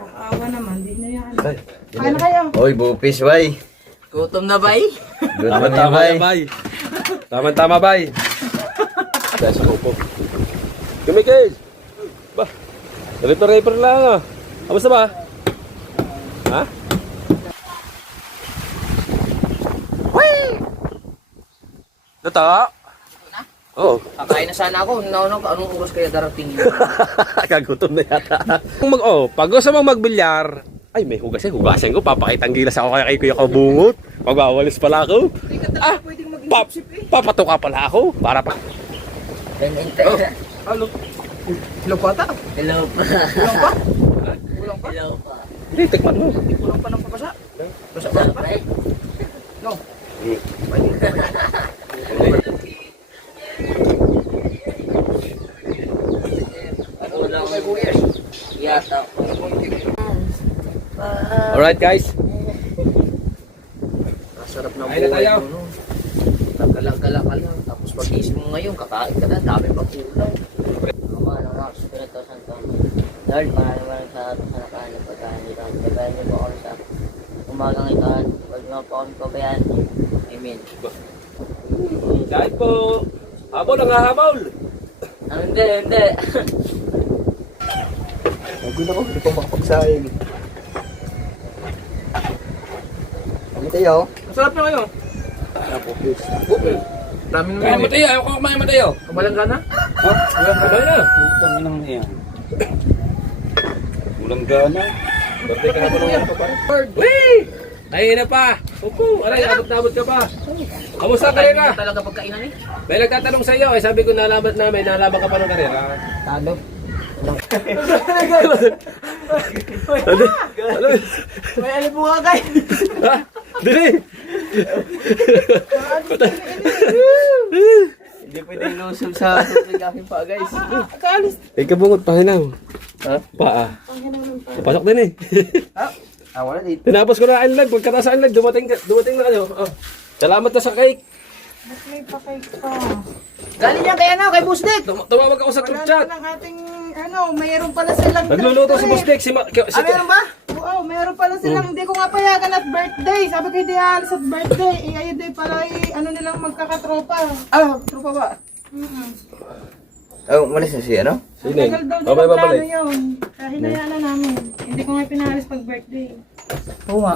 Awa naman, di na yan. Ay, Kain na kayo. Oy, bupis, bay. Gutom na bay? Tama-tama bay. na, bay. Tama-tama, bay. Dahil sa kupo. Kumikis! Ba? Reper lang ah. Kamusta ba? Ha? Whee! Ito? Oo. Kakain na sana ako. Anong oras kaya darating yun? Kagutom na yata. Pag gusto mong magbilyar, ay may hugasin ko. Papakitang gilas ako kay Kuya Kabungot. Magwawalis pala ako. Papatuka pala ako. Para pa. Hello. Hello pa ta? Hello pa. Kulang pa? Kulang pa? Hello pa. Hindi, tikman mo. Hindi kulang pa ng papasa. Basa pa pa? No. Ano lang may buyers? Yata. Alright guys. Masarap na Kain na tayo. buhay mo, no? Nagkalang-kala ka lang. Tapos pag-isip mo ngayon, kakain ka na. Dami pang kulang. Ama ng mga Espiritu Santo. Lord, maraming salamat sa nakahanap pagkain dito. Gabayan niyo po ako sa umagang ito. Huwag niyo po akong pabayaan. Amen. Kahit po. Habol ang hahabol. Hindi, hindi. Pagod ako, hindi pa makapagsaing. Ano tayo? Masarap na ngayon. Bupis. Dami na Kaya Mateo, ayaw ko kumain Mateo. Kabalang ka na? Ha? Kumain na. Putang inang niya. Ulang gana. Birthday ka na ba naman pa pare? Wee! Kain na pa. Upo, aray, abot-abot ka pa. Kamusta ang karera? Talaga pagkainan eh. May nagtatanong sa iyo, sabi ko nalaman ka pa ng karera. Talo. Ano? May alam mo nga guys. Ha? Dili! Hindi pwede ilusog sa tubig aking pa guys. Kaalis. Kabungot, pahinaw. Ha? Paa. Pasok din eh. Wala dito. Tinapos ko na ang live, pagkataas ang live, dumating na kayo. Oh. Salamat na sa cake. Mas may pakay pa. Galing yan kaya na kay Busdik. Tumawag ako sa group Wala chat. na ng ating, mayroon pala silang... Nagluluto si Boss Dick, Meron ba? Oo, mayroon pala silang, hindi ko nga payagan at birthday. Sabi ko hindi alis at birthday. Ayun din pala, nilang magkakatropa. Tropa ba? Oh, umalis na siya, no? Sino? Tagal daw Babay, nilang plano babalik. yun. Kaya hinayaan na namin. Hindi ko nga pinalis pag birthday. Oo nga.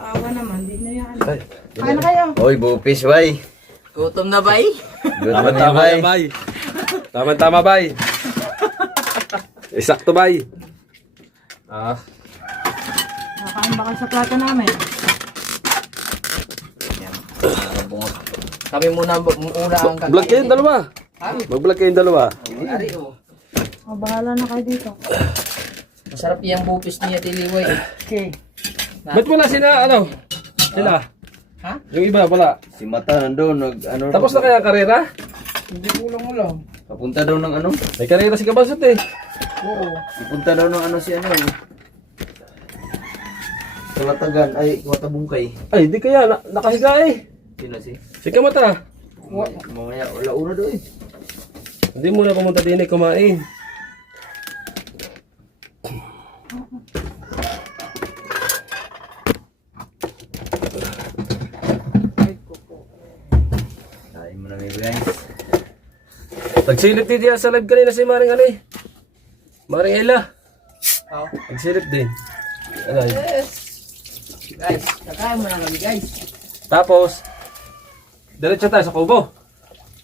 Awa naman, di na yan. Ay, Kain na kayo. Oy, bupis, bay. Gutom na bay? Tama-tama bay. na, bay. Tama-tama, bay. Eksakto, bay. Nakain ba kayo sa plato namin? Kami muna ang kakain. Vlog kayong dalawa. Mag-vlog kayong dalawa. Ari oh. Bahala na kayo dito. Masarap yung bupis niya Tiliway. Okay. Ba't wala sila, Sila? Ha? Yung iba, wala. Si Mata nandun, Tapos na kaya ang karera? Hindi kulang. Papunta daw ng May karera si Kabasot eh. Oo. Papunta daw ng si Kalatagan, ay, Watabungkay. Ay, di kaya. Nakahiga eh. Sino si? Si Kamata. Mamaya, wala una daw eh. Hindi muna pumunta din eh, kumain. Dahil mo na may guys. Nagsilip din diyan sa live kanina si Maring Maring Ella. Oh. Nagsilip din. Alay. Guys, kakain mo na kami guys. Tapos, diretso tayo sa Kubo.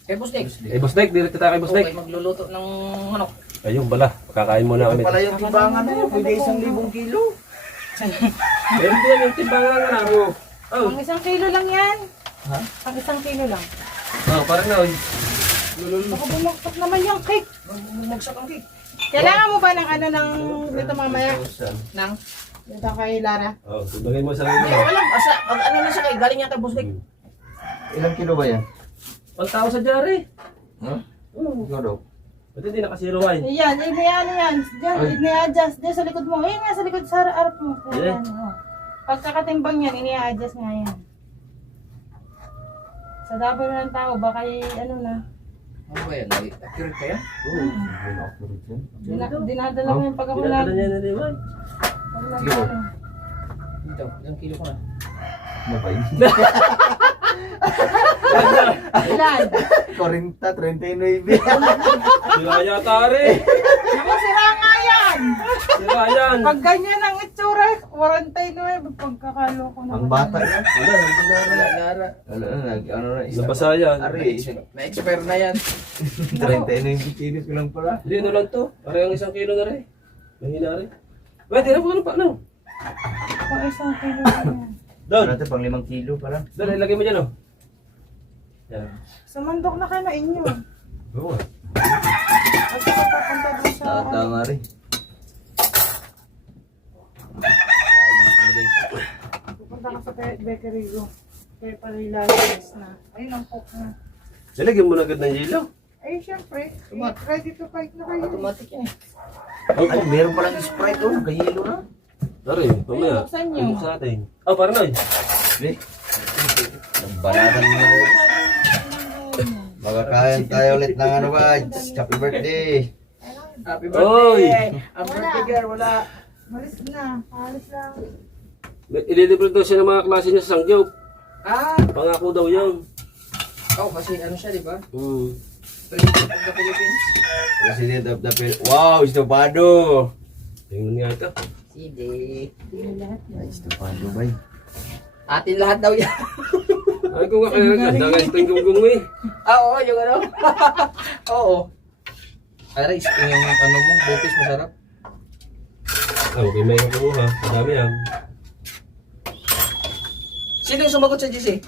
Kay Busdik. Boss Dick, diretso tayo kay Boss Dick. Okay, magluluto ng ano. Ayun bala, kakain muna kami. Pala yung timbangan na yun, pwede 1,000 kilo. Hindi yan yung timbangan na ako. Oh, Ang 1 kilo lang yan. Ha? Ang 1 kilo lang. parang na. Baka bumagsak naman yung cake. Bumagsak ang cake. Kailangan mo ba ng dito mamaya? Nang? Dito kay Lara? Oh, tubagay mo sa sarili Hindi mo. ko alam. Asa, ano na siya kay galing yan kay Busdik. Ilang kilo ba yan? 1,000 jari. Ha? Ikaw daw. Ba't hindi nakasiro wine? Ayan, yan. Diyan, ini-adjust. Diyan sa likod mo. Ayan nga, sa likod sa harap mo. Yeah. Ayan, pagkakatimbang yan, ini-adjust nga yan. Sa dami ng tao, baka na. Ano ba yan? Accurate ka yan? Dinadala mo yung pagkakulan. niya na diba? Kilo. Dito, ilang kilo ka na? Mabay. Ilan? 40, 39. Sira yata rin. Ako, sira nga yan. Sira yan. Pag ganyan ang itsura, 49, pagkakaloko na. Ang bata yan. Wala, Lara. Wala na, ano na. isa Nabasa yan. Ari, Na-expire na yan. 39 kilos ko lang pala. Hindi na lang to. Parang 1 kilo na rin. Mahina rin. Pwede na po ano pa ano? Pag isang kilo na yan. Doon. Ano ito, pang 5 kilo pala. Doon, ilagay mo dyan oh. Yan. Sumandok na kayo na inyo. Oo. At saka papunta doon sa... Tama rin. Pupunta ka sa bakery ko. Kaya pala ilalabas na. Ayun ang cook na. Ilagyan mo na agad ng yelo. Ay, syempre. Ready to fight na kayo. Automatic yan eh. Ay, meron palang Sprite oh, nagayelo na. Dari, mamaya. buksan nyo. Ay, buksan natin. Oh, parang na Eh, balatan mo na rin. Magkakain tayo ulit ng ano ba? Happy birthday. Happy Oy! Ang birthday girl, wala. Malis na. Alis lang. Ililibre daw siya ng mga klase niya sa Sanggyaw. Ah! Pangako daw yun. Oh, kasi ano siya, di ba? President of the Philippines. President of the Philippines. Wow, estopado. Tingnan nga ito. Sige. Ay, estopado ba? Atin lahat daw yan. Ay, kung nga kaya dagan ito yung gunggong mo eh. Ah, oo, yung ano. Oo. Aray, yung ano mo, bupis masarap. Ah, okay, may kumuha. Madami yan. Sino yung sumagot sa GC?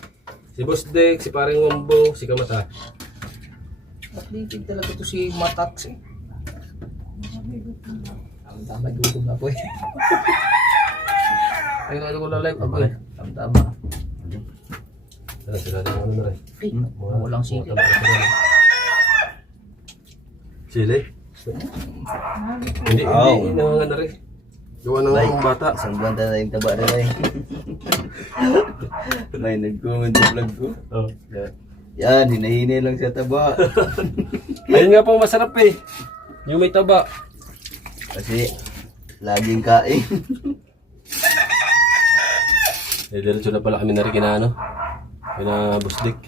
Si Boss Dick, si Paring Wombo, si Kamata. Updated talaga to si Matax eh. Tama, gutom na po eh. Ayun, ano ko na live. Okay, Okay. tama. Tara, sila na ano na rin. Ay, walang sige. Sili? Hindi, Oh. hindi, nangangan na rin. Gawa ng mga bata. Isang buwan na yung taba rin ay. May nag-comment sa vlog ko. Oh. Yan, hinahinay lang sa taba. Ayun nga po, masarap eh. Yung may taba. Kasi, laging kain. Eh, diretso na pala kami na rin kina ano. Kina Boss Dick.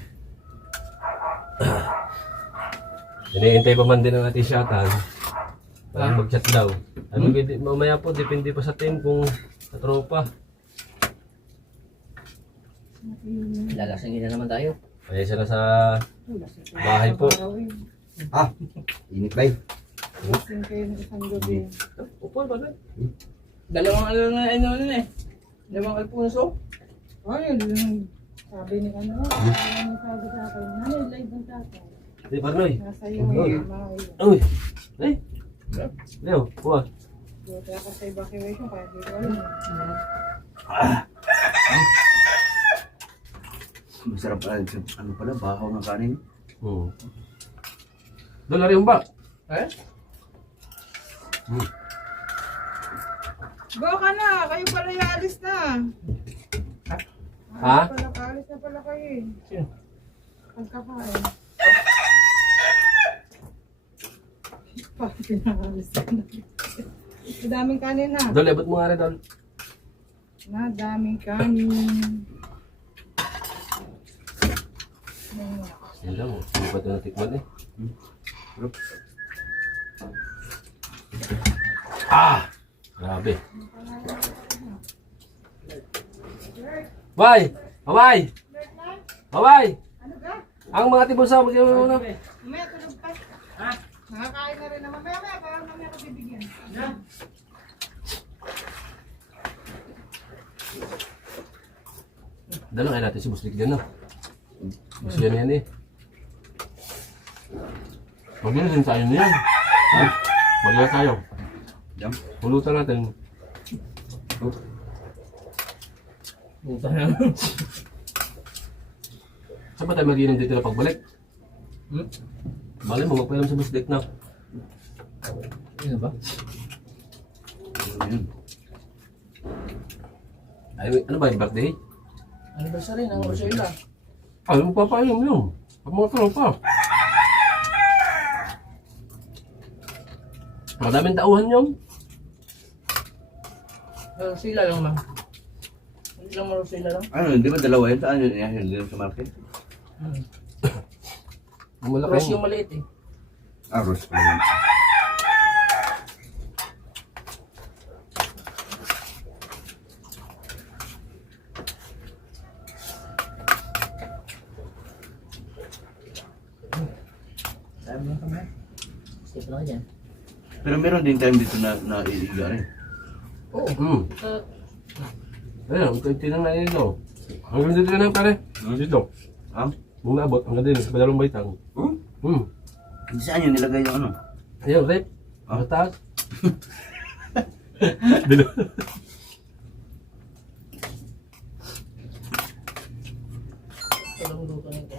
Iniintay pa man din ang ating shatan. Parang mag-chat daw. Ano, mamaya po, depende pa sa team kung sa tropa. Lalasingin na naman tayo. Kaya sila sa bahay po. Ah, init ba? Lasing kayo ng isang gabi. Upo ba na? Dalawang ano na ano eh. Dalawang Alfonso. Ayun, yung sabi ni ano, ano sabi sa akin, nanay, live ng tatay. Di ba, Noy? Nasa iyo, mga iyo. Uy! Eh! Leo, kuha. Kaya ako sa evacuation, kaya di ko alam. Masarap pala. Ano pala, bahaw ng kanin. Doon na rin ba? Eh? Go ka na, kayo pala alis na. Ha? Alis na pala kayo eh. Sino? Pagkakain. Bakit pinaalis na? Daming kanin ha. Dol, abot mo nga rin, Dol. Na, daming kanin. Yan lang, hindi pa ito natikman eh. Ah! Grabe. Bye! Bye! Bye! Ano ka? Ang mga tibulsa, mag-iwan mo na. Mamaya tulog pa. Ha? Nakakain na rin naman. Mamaya, parang mamaya ko bibigyan. Dalo kayo natin si Buslik dyan, no? Gusto yan eh. Mag-iwan din tayo niyan. Ha? Mag-iwan tayo. Jam. Pulutan natin. Puta na. Saan ba tayo mag-inom dito na pagbalik? Bali mo, magpailam sa Buslik na. Ano ba? Ay, ano ba yung birthday? Anniversary ng Ursula. Ano mo papainom yun? Ang mga tropa. Madaming tauhan yun. Sila lang lang. Hindi lang maro sila lang. Ano, di ba dalawa yun? Saan yun? Yan, yun sa market? Malaki. Cross yung maliit eh. Ah, Ross pala yun. Sabi mo kami. Skip na dyan. Pero meron din time dito na iiga rin. Oo. Ayun, tinang na yun. Hanggang dito ka na pare. Dito. Ah? Nung naabot, hanggang din sa padalong baitang. Hindi saan yun nilagay yung ano? Ayun, rep. Ang taas. Dilo. Walang luto nito.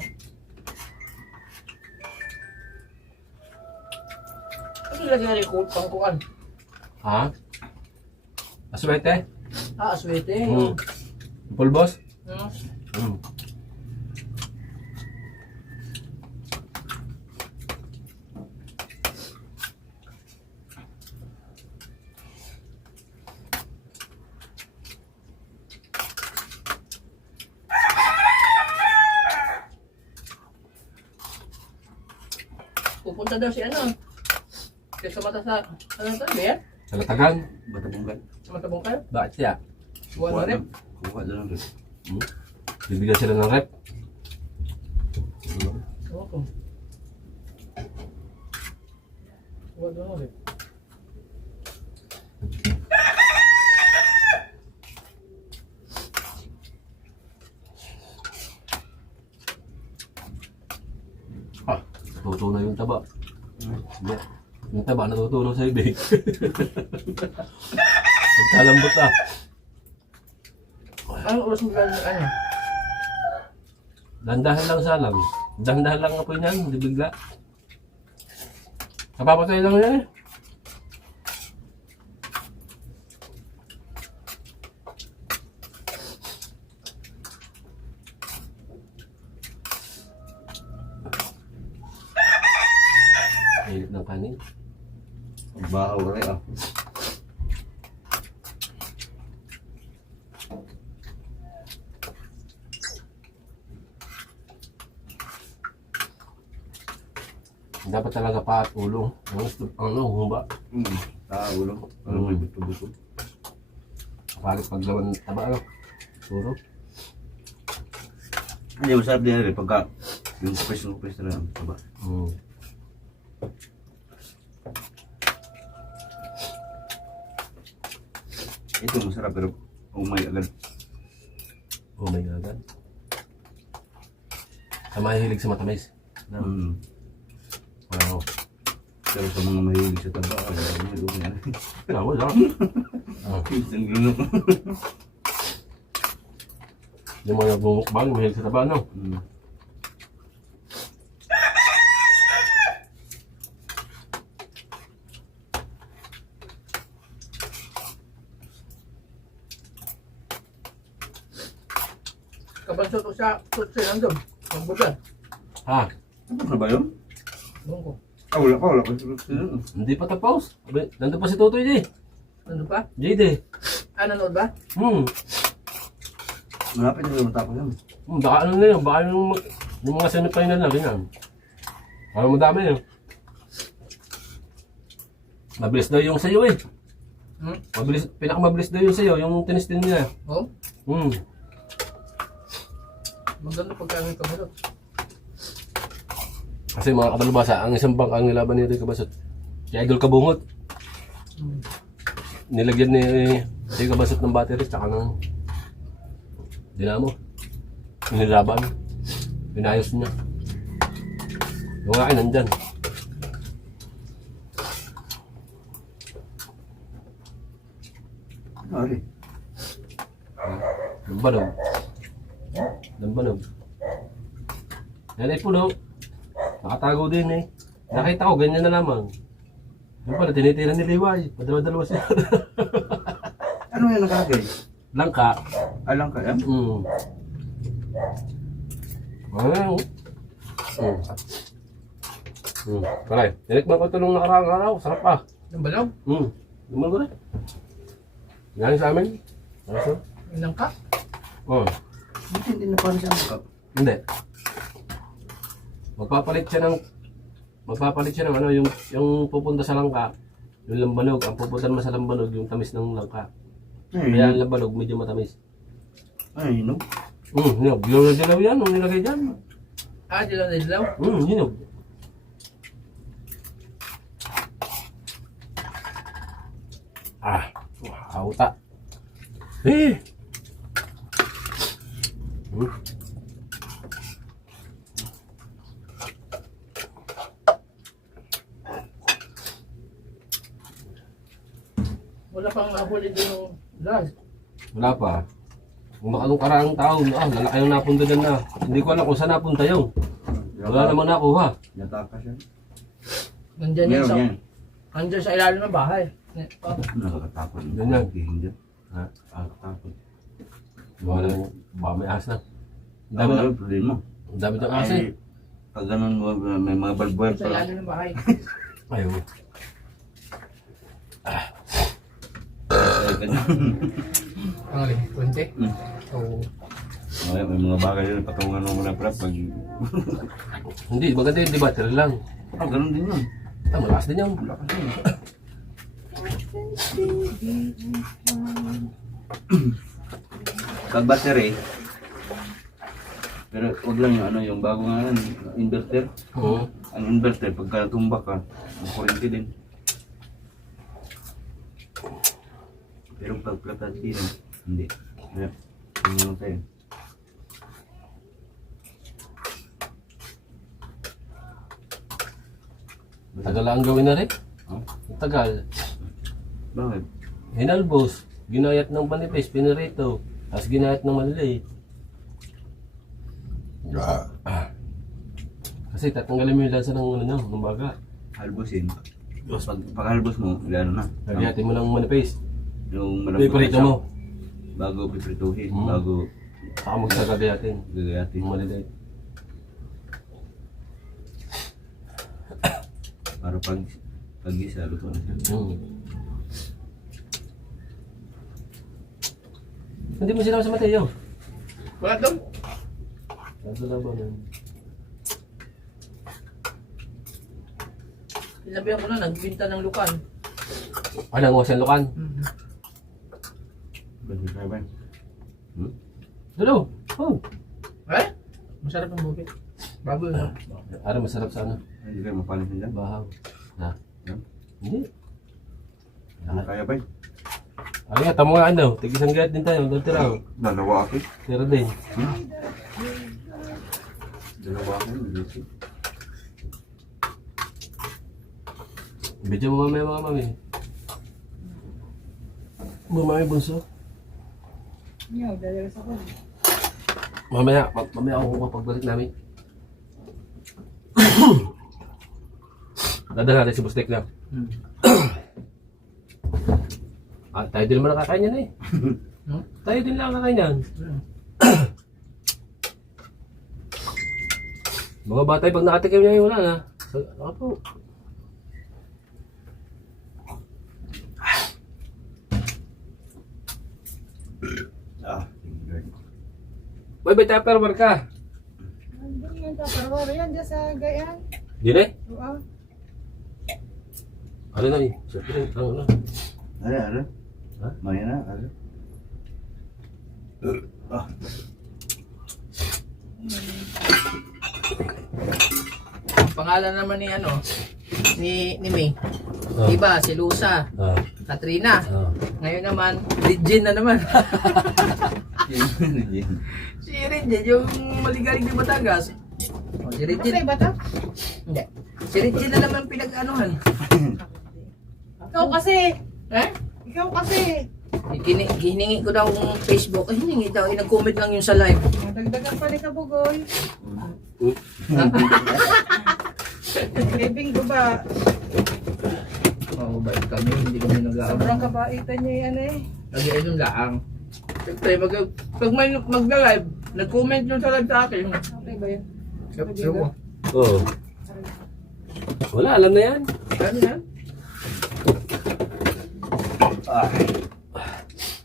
Ano lagi na record pangkuan? Ha? Aswete? Aswete. Pulbos? Hmm. Pupunta daw si ano? Sa mata sa ano to, Bear? Salatagan? Batabunggan. Sa mata bungkal? Bakit siya? Buwan na rin. Kuha doon rin. Bibigyan sila ng rep. Oo. Buwan na rin. Natutunaw yung taba. Hindi. Yung taba natutunaw sa ibig. Pagkalambot ah. Anong oras mo gano'n ano? Dandahan lang sa alam. Dandahan lang apoy niyan, hindi bigla. Napapatay lang yan eh. Hilit ng kanin. Bahaw rin ah. Dapat talaga pa at ulong. Ano, humba. Ulo. Ano may buto-buto. Kapalit paglawan ng taba, ano? Puro. Hindi, masarap din rin pagka yung kupis na lang. Diba? Ito masarap pero umay agad. Oh my God. Sa mahilig sa matamis. Wow. Pero sa mga mahilig sa taba, may umay na. Wala. Isang lunok. Yung mga bumukbang, mahilig sa taba, no? Kabansot o sa tutsi nandun. Magbugan. Ha? Ano na ba yun? Doon ko. Wala ko. Hindi pa tapos. Nandun pa si Totoy, J. Nandun pa? JD. Nanood ba? Malapit na matapos yan. Baka ano na yun, baka yung mga semi-final na, ganyan. Parang madami yun. Mabilis daw yung sayo eh. Mabilis, pinakamabilis daw yung sayo, yung tinistin niya. Oo. Maganda pagkakit ka mo. Kasi mga kabalubasa, ang isang bank ang nilaban nito yung Kabasot. Si Idol Kabungot. Nilagyan ni Kabasot ng battery tsaka ng dinamo. Nilaban. Pinayos niya. Yung akin nandyan. Ari. Lambanog. Lambanog. Yan ay puno. Nakatago din eh. Nakita ko, ganyan na lamang. Yung pala, tinitira ni Liway. Padalawa-dalawa siya. Ano yan nakagay? Langka. Alang ka yan? Ano? Pare, tinikman ko ito nung nakaraang araw. Sarap pa. Ang balog. Lumal ko rin. Galing sa amin. Ano? Ilang ka? Oo. Buti hindi na paano siya makap. Hindi. Magpapalit siya ng ano, yung pupunta sa langka, yung lambanog, ang pupunta naman sa lambanog, yung tamis ng langka. Kaya ang lambanog, medyo matamis. Ay, no? Hinog. Dilaw yan, nung nilagay dyan. Dilaw na dilaw. Hinog. Auta. Wala pang nahuli din yung last. Wala pa. Kung makalong karaang taon, lalaki yung napunta dyan na. Hindi ko alam kung saan napunta yun. Wala namang nakuha. Yataka siya. Nandyan yan Meron sa... yan. Nandyan sa ilalim ng bahay. Nakakatakot. Ganyan. Hindi. Ha? Nakakatakot. Wala namang, baka may ahas na. Ang dami Dami na. na problema. Ang dami ng ahas eh. Pag ganun, may mga balbuhay Sa pala. ilalim ng bahay. Ayaw. Ay, ganun. Ang alin? 20? Hmm. Oo. May mga bagay yun, patungan mo na pala pag... Hindi, maganda yung di battery lang. Ganun din yun. Malakas din yun. Wala kasi yun. Pag battery, pero wag lang yung ano, yung bago nga yan, inverter. Oo. Ang inverter, pagka tumba ka, ang kurente din. Pero pag plakat din, hindi. Kaya, yung tayo. Tagal lang gawin na rin. Oh, Tagal. bakit? Hinalbos. Ginayat ng panipis, pinirito. Tapos ginayat ng maliliit. Kasi tatanggalin mo yung lansa ng ano, ng baga. Halbusin. Pag halbos mo, gano'n na. Lagyatin mo ng manipis. Yung malambot Piprito na mo. siya, bago piprituhin, Hmm. bago Saka magsagagayatin. gagayatin. Yung maliliit. Para pag-isa, luto na siya. Hindi mo sinama sa Mateo. Wala daw. Kaso lang ba nun? Sinabihan ko na, nagbinta ng lukan. Anong wasan lukan? Balik ka ba? Dalo. Oh. Eh? Masarap ang bukit. Bago yun. Ano masarap sa ano? Hindi kayo mapalis na dyan? Bahaw. Ha? Yan. Hindi. Hindi kaya ba? Ay nga, tamo nga ano. Tig-isang gayat din tayo. Tira. Dalawa ako. Tira din. Dalawa ako. Luto. Medyo mo mamaya mga mami. Bumami bunso. Yo, dalawa sa ko. Mamaya ako pagbalik namin. Dadala natin si Bustek na. Tayo din naman nakakain yan eh. Tayo din lang nakakain yan. Mga batay pag nakatikim niya yung wala na. Ako po. Bye, Tupperware ka. Andun yan, taparwaro yan, dyan sa gayan. Dine? Oo. Ano na eh? Siyempre, ano. Ano? Ha? Maya na, ano? Pangalan naman ni ano, ni May. Ah. Iba, si Lusa, Katrina. Ngayon naman, Regine na naman. Si Regine, yung maligalig ni Batangas. O, si Patay Regine, ba ito? hindi. Si Regine na naman pinag-anuhan. Ikaw kasi. Eh? Ikaw kasi. Hiningi ko daw ng Facebook. Hiningi daw, nag-comment lang yun sa live. Dagdagan pa ni Kabugoy. Living ko ba? Oo, bait kami, hindi kami nag-aaway. Sobrang kabaitan niya yan eh. Nag-iinom lang. Siyempre, pag may magla-live, nag-comment yun sa live sa akin. Okay ba yan? Siyempre mo. Oo. Wala, alam na yan. Ano yan?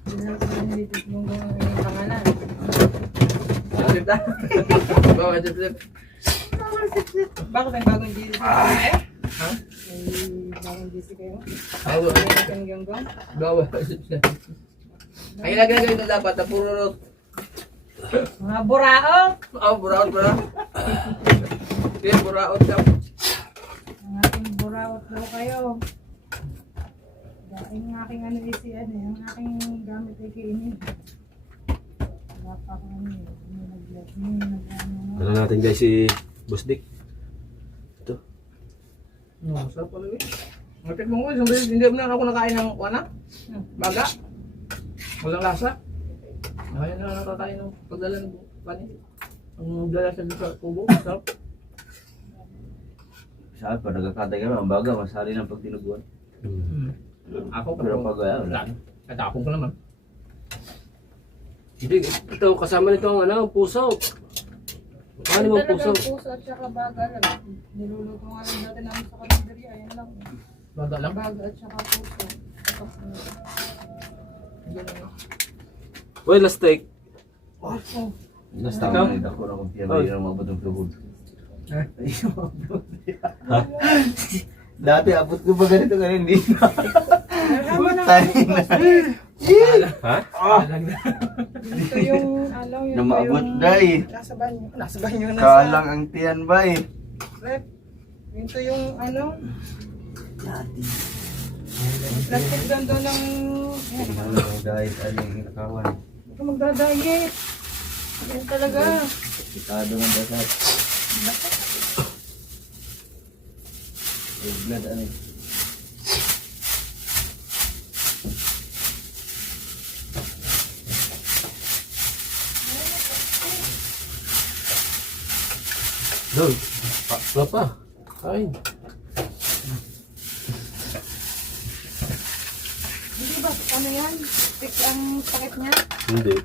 Hindi na ako nilitis mong pangalan. Sip na. Bawa, sip. Bakit may bagong GC kayo? Ha? May bagong GC kayo? Bawa. May ganggong? Bawa, sip. Ay, lagay ito dapat na puro. Mga buraot! Buraot ba na? Okay, buraot ka. Ang aking buraot daw kayo. Ang aking ano isi ano, ang aking gamit ay kainin. Wala pa akong ano eh. Ano natin guys si Boss Dick. Ito. No, sarap pala eh. Ngapit mo ko, hindi mo na ako nakain ng baga. Walang lasa. Ngayon na nakakain ng pagdala ng panin. Ang dala sa kubo, sarap. Saan pa, nagkakatay ka ang baga, masali ng pag tinubuan. Ako, Pero pag wala. katapong ko naman. Hindi, ito kasama nito ang ang puso. Paano mo puso? Puso at saka baga lang. Niluluto nga lang dati namin sa kalendarya. Ayan lang. Baga lang. Baga at saka puso. Tapos Well, last take. puso. Last Ikaw? time, ako na kung piyabay ng mga batong tuhod. Dati abot ko ba ganito ganun hindi na. Ha? Ito yung alaw yun. Namabot day. Nasa banyo. Nasa banyo na Kalang ang tiyan ba eh. rep. Ito yung ano. Plastic doon ng... Ayan. Dahil ano yung nakawan. Huwag ka magdadayet. Yan talaga. Kitado ng dasat. Blood ano eh. Doon. Wala pa. Kain. Hindi ba? Ano yan? Stick ang sakit niya? Hindi.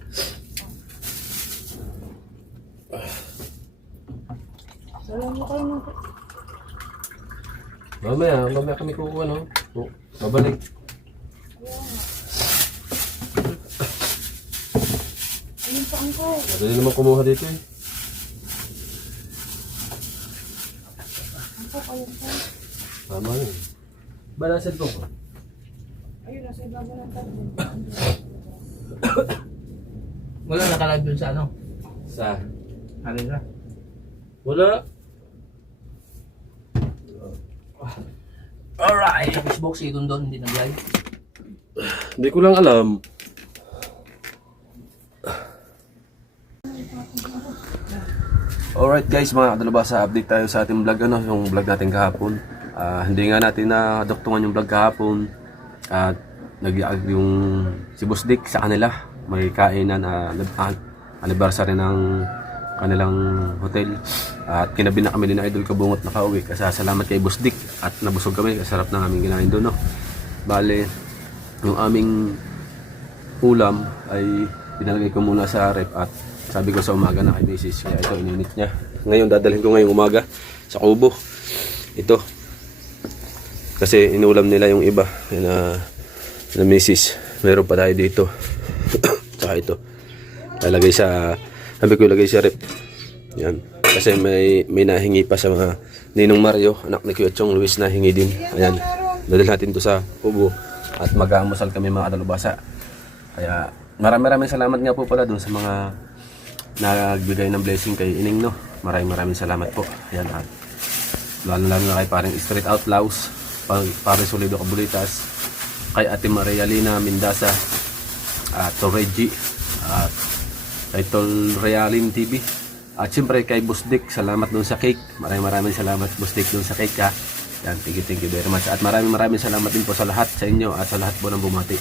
Alam mo kayo ng... Mamaya kami kukuha no. Babalik. Ayun pa ang ko. Madali naman kumuha dito eh. Ang ko kayo pa. Tama yun. Ba nasa cellphone ko? Ayun, nasa ibabaw ng tablo. Wala nakalag dun sa ano. Sa? Alin na? Wala. Alright! Sa Xbox, itong doon, hindi nabiyay. Hindi ko lang alam. Alright guys, mga kadalabasa, update tayo sa ating vlog, yung vlog natin kahapon. Hindi nga natin nadoktungan yung vlog kahapon. At yung si Boss Dick sa kanila, may kainan anniversary ng kanilang hotel. At kinabi na kami din ng Idol Kabungot na kauwi. Kasi salamat kay Boss Dick at nabusog kami. Kasarap na aming ginain doon. No? Bale, yung aming ulam ay pinalagay ko muna sa rep at sabi ko sa umaga na kay Mrs. Kaya ito ininit niya. Ngayon dadalhin ko ngayong umaga sa kubo. Ito. Kasi inulam nila yung iba. Na Mrs. Meron pa tayo dito. Tsaka ito. Ilagay sa... Sabi ko ilagay sa rep. Yan. Kasi may nahingi pa sa mga Ninong Mario. Anak ni Kuya Chong Luis nahingi din. Ayan. Dadalhin natin to sa kubo. At mag-aamusal kami mga kadalubasa. Kaya maraming salamat nga po pala dun sa mga nagbigay ng blessing kay Ining, no. Maraming salamat po. Ayan, at lalo na kay parang Straight Out Laos, parang Solido Kabulitas, kay Ate Maria Lina Mindasa, at Reggie, at kay Tol Realin TV, at siyempre kay Boss Dick. Salamat dun sa cake. Maraming salamat Boss Dick dun sa cake ha. Yan, thank you very much. At maraming salamat din po sa lahat sa inyo at sa lahat po ng bumati.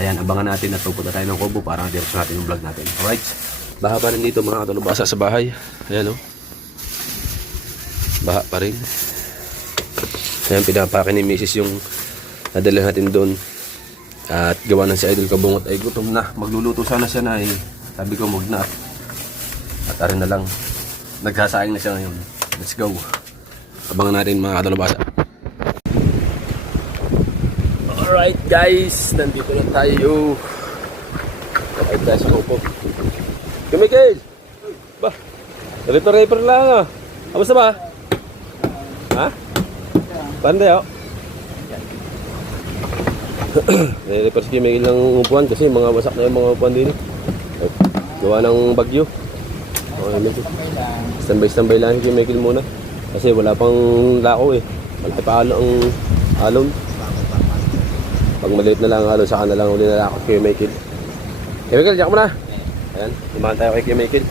Ayan, abangan natin at pupunta tayo ng Kubo para diretso natin yung vlog natin. Alright. Baha pa rin dito mga katulubasa sa bahay. Ayan o. Baha pa rin. Ayan, pinapake ni Mrs. yung nadala natin doon. At gawa ng si Idol Kabungot ay gutom na. Magluluto sana siya na eh. Sabi ko wag na. At arin na lang. Nagsasaing na siya ngayon. Let's go. Abangan natin mga katulubasa. Alright guys, nandito na tayo. Alright guys, kupo. Hey Michael! Ba? Repair lang ah. Kamusta ba? Ha? Pande oh. Repair si Michael ng upuan kasi mga wasak na yung mga upuan din. Gawa ng bagyo. Okay, standby lang si Michael muna. Kasi wala pang lako eh. Malaki pa ang alon. Pag maliit na lang ang alon, saka na lang uli na lako kay Michael. Kay Michael, diyan ka muna. Ayan, limahan tayo kay Michael.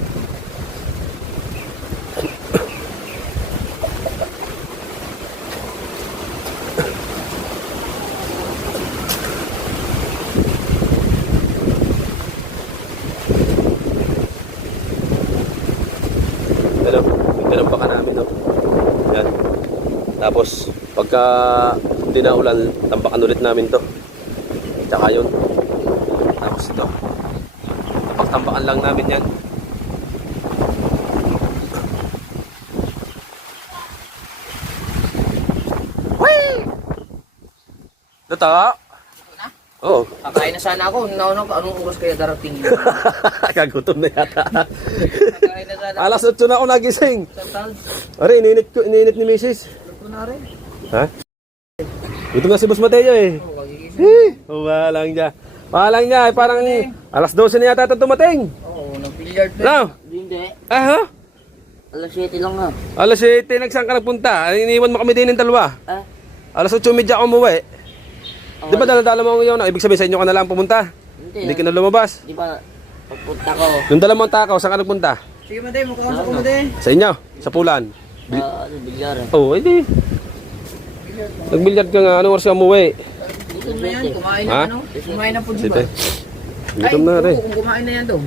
Ganun baka namin, no? Yan. Tapos, pagka hindi na ulan, tambakan ulit namin to. Tsaka yun. Tapos ito. Tambakan lang namin yan. Whee! Dito? Oo. Kakain na sana ako. Nauna ko, anong oras kaya darating yun? Kagutom na yata. Kakain na sana ako. Alas 8 na ako nagising. Santal. Are, ininit ni Mrs. Ito na rin. Ha? Ito nga si Boss Mateo eh. Oo, kagigising. Walang niya. Walang niya. Eh, parang alas 12 na yata ito dumating. Oo, nag-billiard na. No? Hindi. Ah, ha? Alas 7 lang nga. Alas 7, nagsaan ka nagpunta? Iniwan mo kami din ng dalawa. Ah? Alas 8:30 ako umuwi. Di ba dala-dala mo ngayon? Ibig sabihin sa inyo ka na lang pumunta? Hindi ka na lumabas? Di ba, pagpunta ko, Yung dalawang takaw, saan ka nagpunta? Sige, Maday, mukha ko, Maday. Sa inyo? Sa Pulan? bilyar. Oo, edi. Nagbilyard ka nga, anong oras ka umuwi? Gutom na yan. Kumain Ha? na ano? Kumain na po, di Site. ba? Gutom na rin. Kung kumain na yan daw.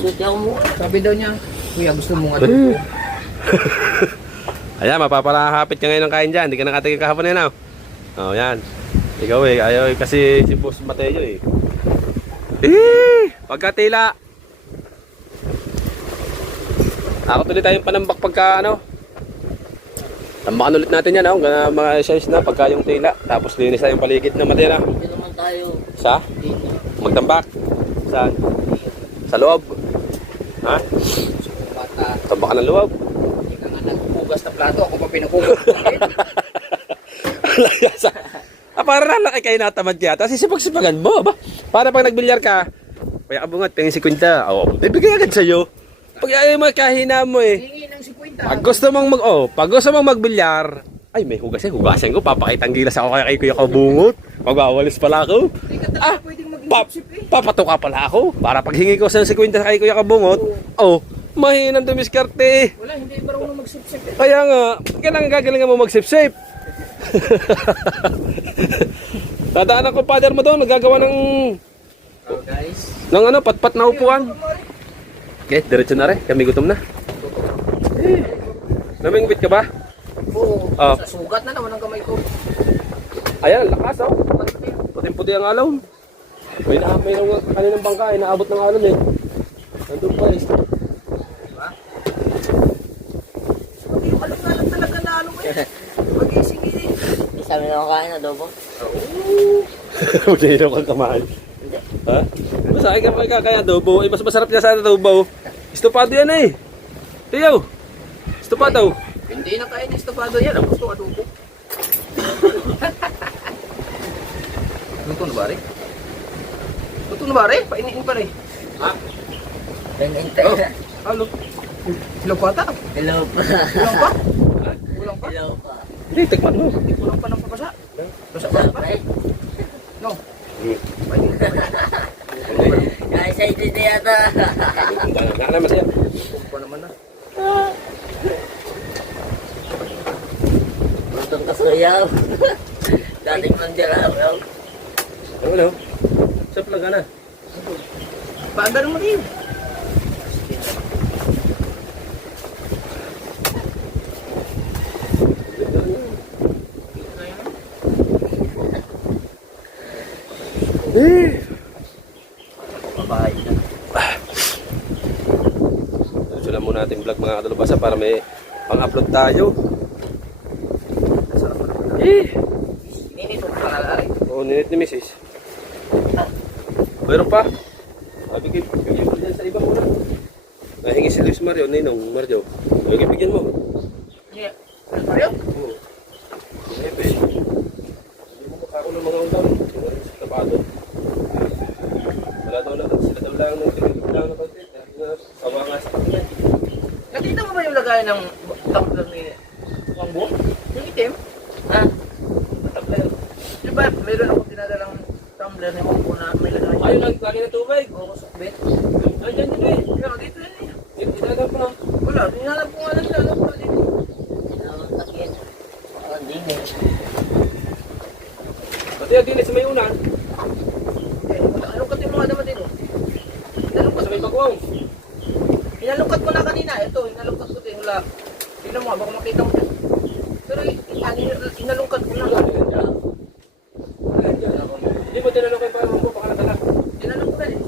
Suti ako mo. Sabi daw niya, kuya gusto mo nga. Ayan, mapapalahapit ka ngayon ng kain dyan. Hindi ka nakatigil kahapon na yan. Oh, yan. Ikaw eh, ayaw kasi si Boss Mateo eh. Pagkatila. Ako tuloy tayong panambak pagka ano. Tambakan ulit natin yan, mga size na pagka yung tila. Tapos linis na yung paligid na matira. Hindi naman tayo Sa? dito. Magtambak. Saan? Sa loob. Ha? Bata, Tambakan ng loob. hindi ka nga nagpugas na plato. Ako pa pinapugas. Para na laki kayo natamad yata. Sisipag-sipagan mo, ba? Para pag nagbilyar ka, kaya kabungat, pengin si Quinta. Bibigay agad sa'yo. Pag ayaw mo, kahina mo eh. Hingi ng 50. Pag gusto mong magbilyar, ay may hugasan ko, papakitang gilas ako kay Kuya Kabungot. Magwawalis pala ako. Hindi ka talaga pwedeng maging sip eh. Papatuka pala ako. Para pag hingi ko sa si Quinta kay Kuya Kabungot, mahinang dumiskarte. Wala, hindi marunong magsip-sip eh. Kaya nga, kailangan gagalingan mo magsip-sip. Dadaanan ko father mo doon, nagagawa ng Guys. patpat na upuan. Okay, diretso na rin. Kami gutom na. Namingwit ka ba? Oo, Ah. sa sugat na naman ang kamay ko. Ayan, lakas oh. Puting-puti ang alon. May nang kaninang bangka, naabot ng alon eh. Nandun pa eh. Alam talaga na ano eh. Mag-ising eh. Sabi na ako kain adobo. Magkahirap kang kamahan. Hindi. Ha? Basta ay ka kaya adobo. Mas masarap niya sa adobo. Estopado yan eh. Tiyo. Estopado. Hindi na kain ng estopado yan. Ang gusto adobo. Luto na ba rin? Luto na ba rin? Painiin pa rin. Ha? Benente. Oh. Halo. Hello pa ata? Hello pa. Kulang pa? Kulang pa? Hello pa. Hindi, tikman mo. Hindi kulang pa ng papasa. Basa pa pa? No. Painiin pa rin. Kaya sa ito na yata. Nga naman siya. Kulang pa naman na. Gustong kasuyaw. Dating mandiraw. Ano? Sa plaga na. Paanda naman yun. Babae na. Diretso lang muna natin vlog mga kadalubasa para may pang-upload tayo. Ninito ka na rin. O, ninit ni Mrs. Mayroon pa? Bigyan mo dyan sa iba muna. Nahingi si Luis Mario, Ninong Mario. Bigyan mo. Yeah. Mario? Oo. Siyempre. Hindi mo makakulo ng mga utang. Yung rin sa tabado. Wala daw lang. Sila daw lang ng tigil lang na konti. Sawa nga sa kanila. Nakita mo ba yung lagay ng tumbler ni Wangbo? Yung itim? Ha? Tumbler. Di ba, meron akong dinadalang tumbler ni Wangbo na may lagay. Ayun, lagi na tubig. Oo, sakbit. Nandiyan yun eh. Pero dito yan eh. Itanap mo. Wala, dinalap ko nga lang dinalap ko dito. Ang sakit. Ang dingin. Pati yung dinis sa may unan. Eh, inalungkat yung mga dama dito. Inalungkat Sa may bagwang. Inalungkat ko na kanina. Ito, inalungkat ko din. Wala. Tingnan mo, baka makita mo dyan. Pero inalungkat ko na. Hindi mo tinanong kay parang mo, baka natala. Tinanong ko na din.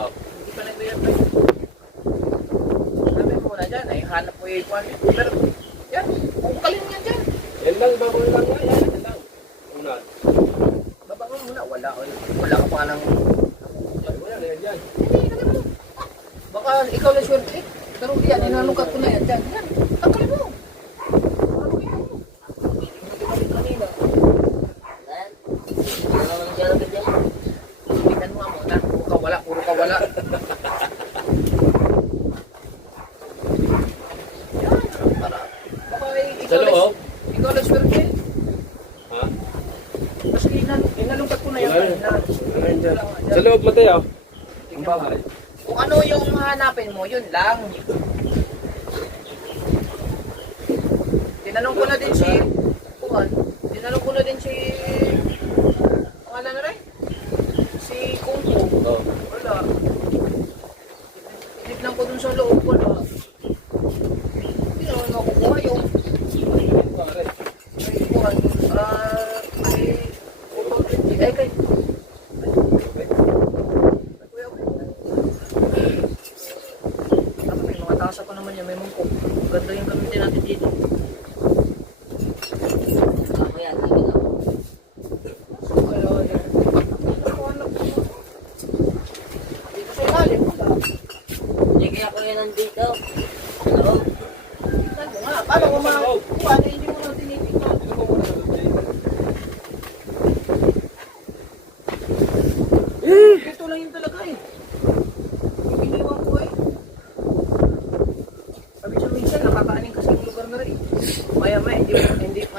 Oo. Hindi pa nag-react pa. Sabi mo na dyan, ay hanap ko yung kwan. Pero, yan, kukalin yan dyan. Yan lang, bago lang nga. Yan lang. Unan. Baba mo muna, wala. Wala ka pa ng... Wala na yan dyan. Hindi, lagyan mo. Baka ikaw na swerte. Pero yan, inalungkat ko na yan dyan. Yan, tanggalin mo. Tanggalin mo. Hindi mo kanina. Ayan. Ano naman siya agad yan? Tingnan mo nga muna. Puro ka wala. Yan, para. Baka ikaw na swerte. Ha? Kasi inalungkat ko na yan. Wala kanina. Wala yan dyan. Sa loob, Mateo. Ang bahay. Kung ano yung hanapin mo, yun lang. Tinanong ko na din si... Kuhan. Tinanong ko na din si... Pangalan na rin? Si Kungko. Oo. Wala. Tinignan ko dun sa loob. Wala. Hindi naman makukuha yung... Ay, Kuhan. Ay, kay... May mga tasa pa naman yan, may mangkok. Ganda yung gamitin natin dito. Ako yan, nakita ko. Kaya yan. Ako anak ko. Dito sa ilalim, wala. Hindi kaya ko yan nandito. Ano? Saan mo nga? Paano ko makuha na hindi mo na tinitignan? Ito lang yun talaga eh. Yung iniwan ko eh. Sabi siya minsan, nakakaaning kasi yung lugar na rin. Maya-maya, hindi mo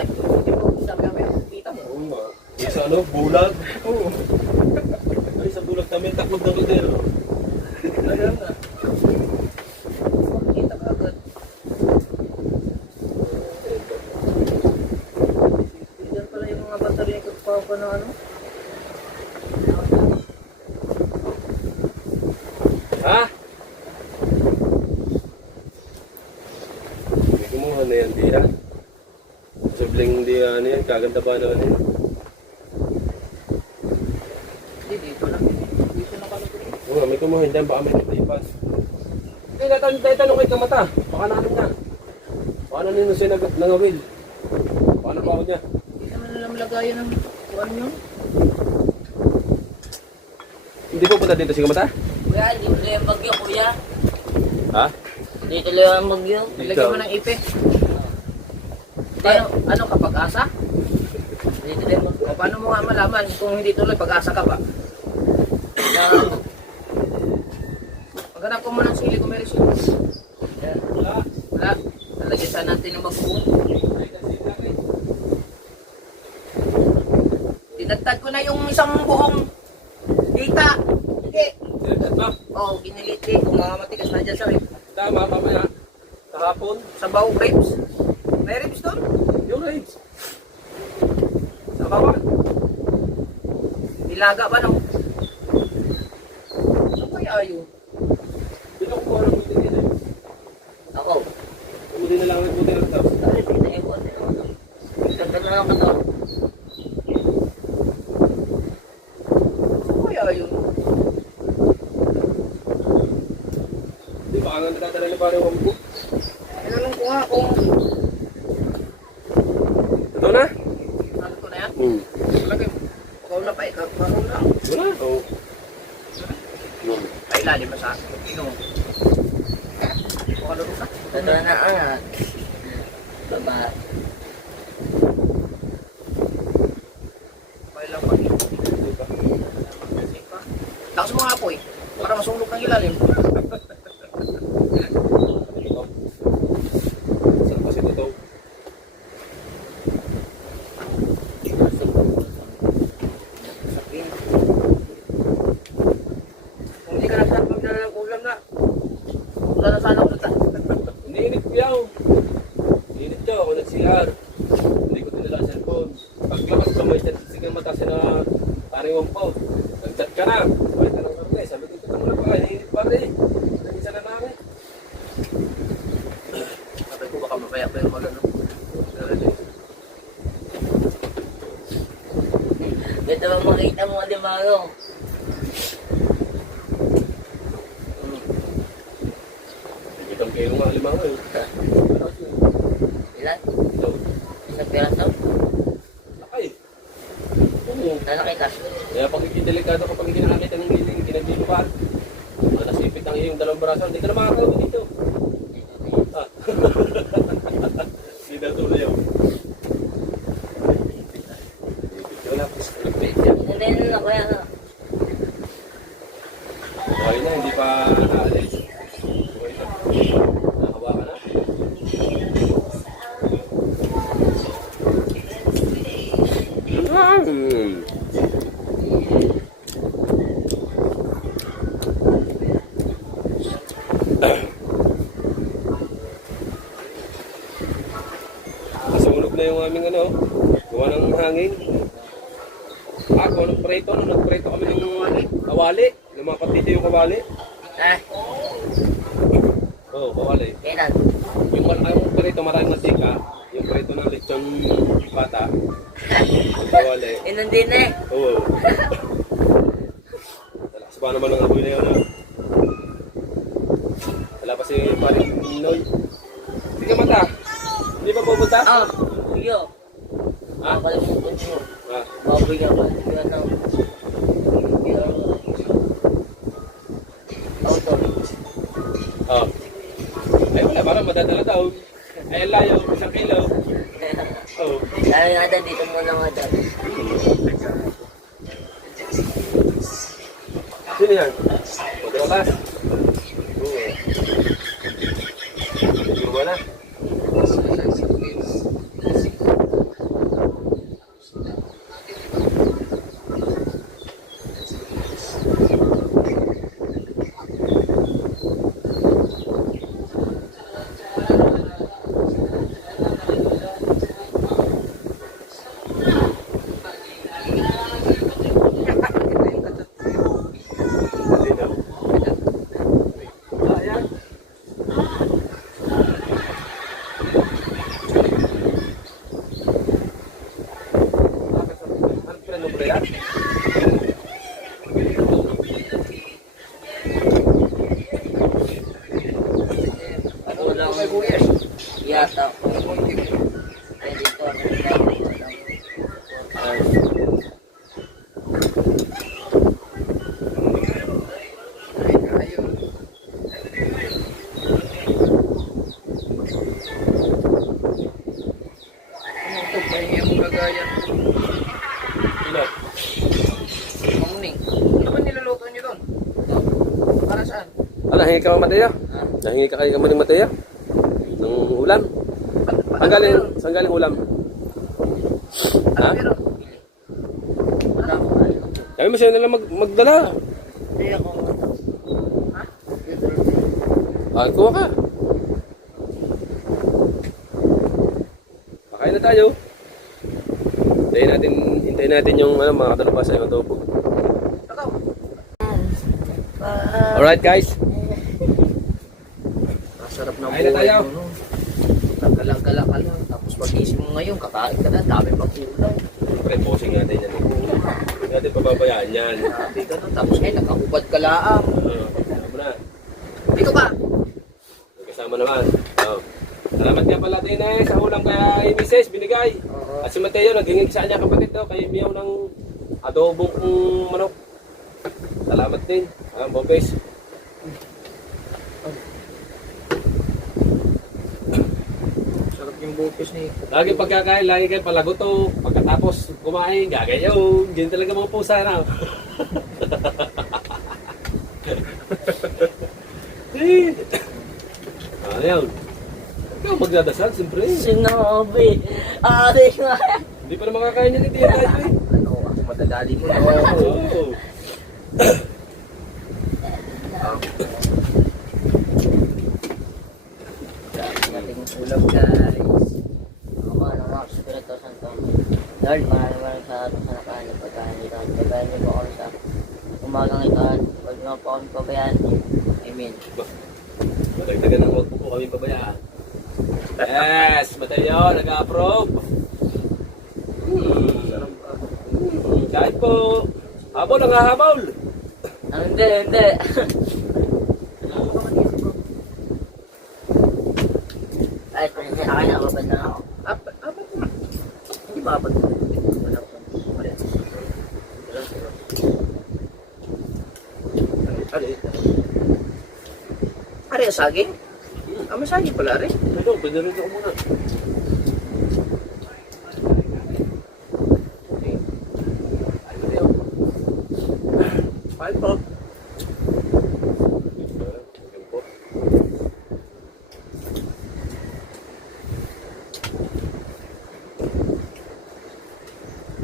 sabi kami, kita mo. Oo nga. Yung sa ano, bulag. Oo. Ay, sa bulag namin, taklog ng kaldero. Kaya nga. Makikita ka agad. Diyan pala yung mga baterya ko pa na ano. Ha? May kumuha na yan, di yan. Subling di ano yan, kaganda ba na ano yan? Hindi, dito na. Dito na kami ko rin. Oo nga, may kumuha dyan, baka may nagtaipas. Eh, natanong kay Kamata. Baka natin niya. Baka na nino siya nangawil. Baka nabaho niya. Hindi naman alam lagayan ng kuwan yun. Hindi po punta dito si Kamata? Kuya, hindi tuloy ang bagyo, kuya. Ha? Hindi tuloy ang bagyo. Nilagyan mo ng ipe. Ano ka, pag-asa? Hindi tuloy ang bagyo. O paano mo nga malaman kung hindi tuloy, pag-asa ka ba? Maghanap ko mo ng sili kung meron sili. Wala. Lalagyan saan natin ng magbuong. Dinagtad ko na yung isang buong dita. Hindi. Ba? Oo, giniliti. Kung mga matigas na dyan sa rib. Tama, mamaya. Kahapon. Sa baong ribs. May ribs doon? Yung raids. Sa bawang. Nilaga ba no? Ano kaya yun? Dito ko kumuha ng buti dito. Ako. Buti na lang ang buti ng tapos. Dahil dito yung konti naman. Ganda na lang ito. Ano kaya yun? Di ba, ang natadala ni parang wampo? Tinanong ko nga kung Ito na? ano to na yan? Hmm. Lagay mo. Ikaw na Wala. Oo. Ay, lalim na sa akin. Ino. Makalaro na. Ito na angat. Baba. Kailang pa. Lakas mo nga po eh. Para masunog ng ilalim. Saan kasi ito? Sakin. Kung hindi ka nagsabi magdala ng ulam na. Wala na sana ulit ah. Iniinit ko yaw. Iniinit ko ako nag-CR. Hindi ko tinala ang cellphone. Paglabas ko may chat sigang mataas na paring wampaw. Nag-chat ka na. Bakit ka lang karne? Sabi ko ito muna pa. Iniinit pa rin. Nag-isa na namin. Sabi ko baka mabaya pa yung magano. Ito ba makita mo ang limango? Itong kilo nga lima ko eh. Ilan? Ito. Isang piraso? Lakay. Oo. Lalaki ka. Kaya pag ikidelikado kapag kinakakita ng giling, kinagdilo ka. Nasipit ang iyong dalawang braso, hindi ka na makakawin dito. Ah. Hindi na tuloy yun. Wala po sa Hindi na kaya na. okay na, hindi pa naalis. Okay na. Nakawa ka na. Nasunog na yung aming ano, gawa ng hangin. Gawa ng preto, nung nagpreto kami ng kawali. Lumapat dito yung kawali. Ah, Oo, kawali. kailan? Yung preto maraming mantika, yung preto ng lechon bata, yung kawali. Inon din eh. Oo. Talakas pa naman ang apoy na yun. Ah. Wala pa si paring Noy. Sige mata. Hindi pa pupunta? Ah, iyo. Ha? Nakalimutan mo. Ah. Baboy ka ba? Yan ang... Auto. Oh. Ay wala, parang madadala daw. Ay layo, 1 kilo. Oo. Dahil nga dyan, dito muna nga dyan. Sino yan? Madrabas. Oo. Wala. Ano lang yata. Pwede ito. Ito, pahingi ang lagayan. Sino? Mamuning. Ano ba niluluto nyo doon? Para saan? Ah, nahingi ka ba Mateo? Nahingi ka kay Kamaning Mateo? Ng ulam? Saan galing ulam? Ha? Ano meron? Wala ko ano. Sabi mo siya nalang magdala. Hindi ako. Ah, kuha ka. Pakain na tayo. Hintayin natin yung mga katalabasa yung adobo. Ikaw. Alright guys. Masarap ng Kain na tayo. mo, no? Nagkala-gala ka lang. Tapos pag-isip mo ngayon, kakain ka na. Dami pang ulam. Siyempre, posing natin yan. Hindi natin pababayaan yan. Sabi ka na. Tapos ngayon, nakahubad ka laang. Ano mo na. Dito ba? Kasama naman. Oh. Salamat nga pala din sa ulam kay Mrs. binigay. Oo. At si Mateo, naghingig sa kanya kapatid daw kay Miyaw ng adobong manok. Salamat din. Bobes. Sarap yung bukis ni... Lagi pagkakain, lagi kayo palaguto. Pagkatapos kumain, gagayaw. Ganyan talaga mga pusa na. Ano yun? Ikaw magdadasal, siyempre. Sinabi. Ari nga. Hindi pa na makakain yan, hindi yan tayo eh. Ano, ako madadali mo. Oo. Nating ulam guys. Ama ng mga Espiritu Santo. Lord, maraming salamat sa nakain ng pagkain dito. Gabayan niyo po ako sa umagang ito at huwag niyo po akong pabayaan. Amen. Madagdagan ng huwag po kami pabayaan. Yes! Batalyon, nag-approve. Kahit po, habol ang hahabol. Hindi, hindi. Ay, kasi akin na, babad na ako. Apat na. Hindi ba apat? Wala ko. Wala. Ari, saging? May saging pala, Ari. Ito, pwede rin ako muna. Kahit po.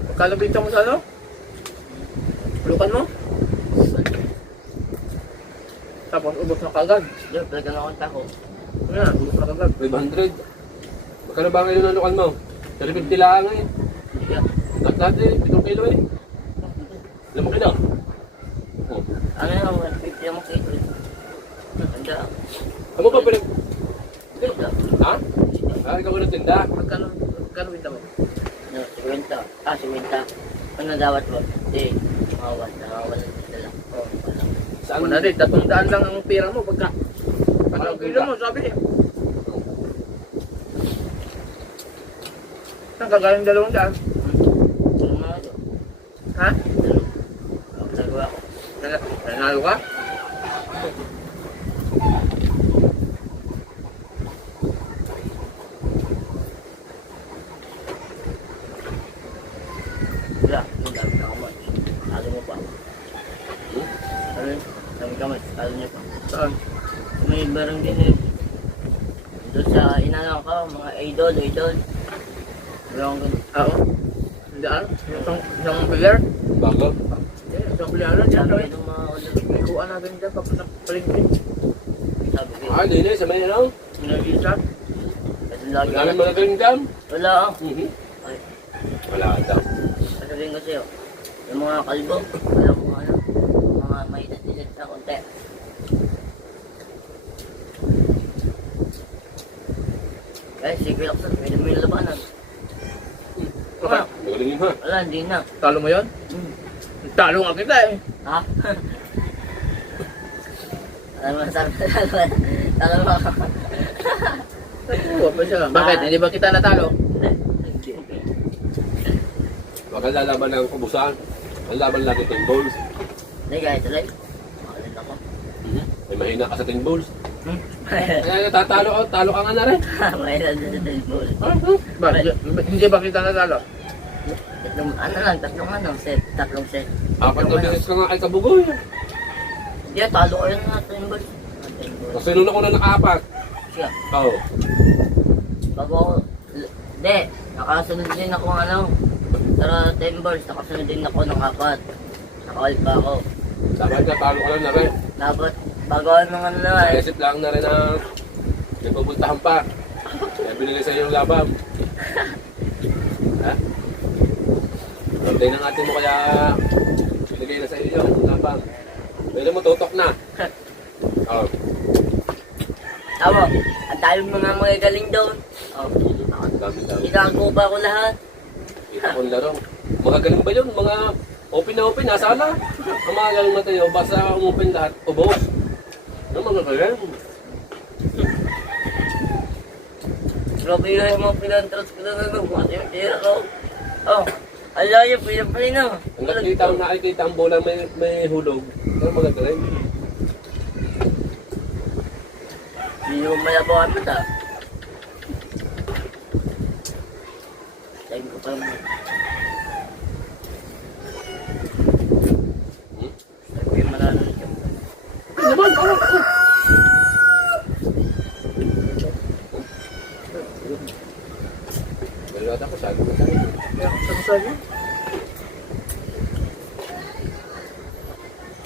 Magkano bita mo sa ano? Lukan mo? Tapos ubos na kagad. Lord, talagang akong tako. Ano na, ubos na kagad. 500. Magkano ba ngayon ang lukan mo? 350 lang ngayon. Lahat eh, 7 kilo eh. Alam mo kilo? Oh. Ano na, 150 ang makito. Ganda. Ano ba pinag... Ganda. Ha? Ikaw ko nagtinda. Magkano bita mo? No, 50. 50. Ano dapat mo? Hindi. Mawan na lang. Oh, wala. Saan? Ano na rin, 300 lang ang pera mo pagka. Ano kilo mo, sabi niya. Saan kagaling 200? Ano mga ito? Ha? Nagawa ko. Nanalo ka? Wala. Yung dami na kamay. Talo mo pa. Ano yun? Dami kamay. Talo niyo pa. Saan? May barang din eh. Doon sa inalang ka, mga idol. Wala akong ganun. Oo. Hindi ano? Isang bilyar? Bago? Isang bilyar na dyan. Sabi ng mga ulo. May kuha natin dyan papunta palingkin. Sabi ko. Ah, hindi na, sa may ano? Pinag-isa. Kasi lagi. Wala naman magaling dam. Wala ah. Ay, Wala daw. sasabihin ko sa'yo. Yung mga kalbo. Alam mo ano. Mga may natilit na konti. Guys, sige ako saan. Pwede mo yung labanan. Okay. Magaling yun ha. Wala, hindi na. Talo mo yun? Talo nga kita eh. Ha? Alam mo, sabi talo mo ako. Oo, pa siya. Bakit? Hindi ba kita natalo? Hindi. Baka lalaban ng kubusan. Ang laban lagi 10 balls. Hindi guys, tuloy. Makalin ako. May mahina ka sa 10 balls. Hmm? Kaya talo ka nga na rin. Mahirap din sa telephone. Bakit? Hindi ba kita natalo? Tatlong set. Apat na beses ka nga ay kabugoy. Hindi, talo ko yun nga, tembol. Kasi nung ako na naka-apat. Siya. Oo. Bago ako, hindi, nakasunod din ako ng ano. Pero temballs, nakasunod din ako ng 4. Naka-all pa ako. Dapat ka talo ka lang na rin. Dapat, bago ako ng ano na eh. Naisip lang na rin na may pupuntahan pa. Kaya binigay sa iyo yung labang. Ha? Pantay ng atin mo kaya binigay na sa iyo yung labang. Pwede mo tutok na. Oo. Tama, ang tayo mga galing doon. Oh, Ang dami-dami. itago pa ako lahat. Kita kong laro. Mga galing ba yun? Mga open na open, nasa ala. Ang mga galing na tayo, basta umopen lahat, ubos. Ano mga galing? Grabe yun yung mga pinantras ko na ano, mga tira ko. Oh, Ang layo, pinapalino. Ang nakikita ang bola may hulog. Pero maganda rin. Hindi mo malabawan mo ta. Sabi ko pa mo. Sabi ko malalang siya. Ay, naman, ako. Wala ako, sabi ko sa akin. Kaya, sabi mo?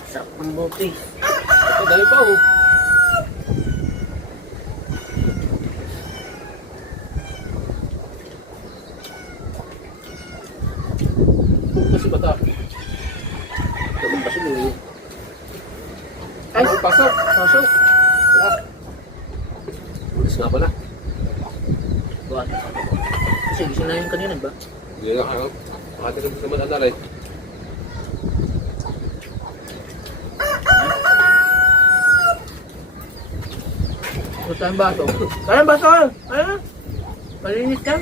Sakang bopis. Ito, dahil pa oh. Ito kasi bata. Ito ang baso mo. Ay, Pasok! pasok. Ulis nga pala. Buwan. Sige, sinayin kanina ba? Hindi na ako. Makatirin ko sa malalay. Gusto ang baso. Kaya ang baso! Ano? Malinis ka.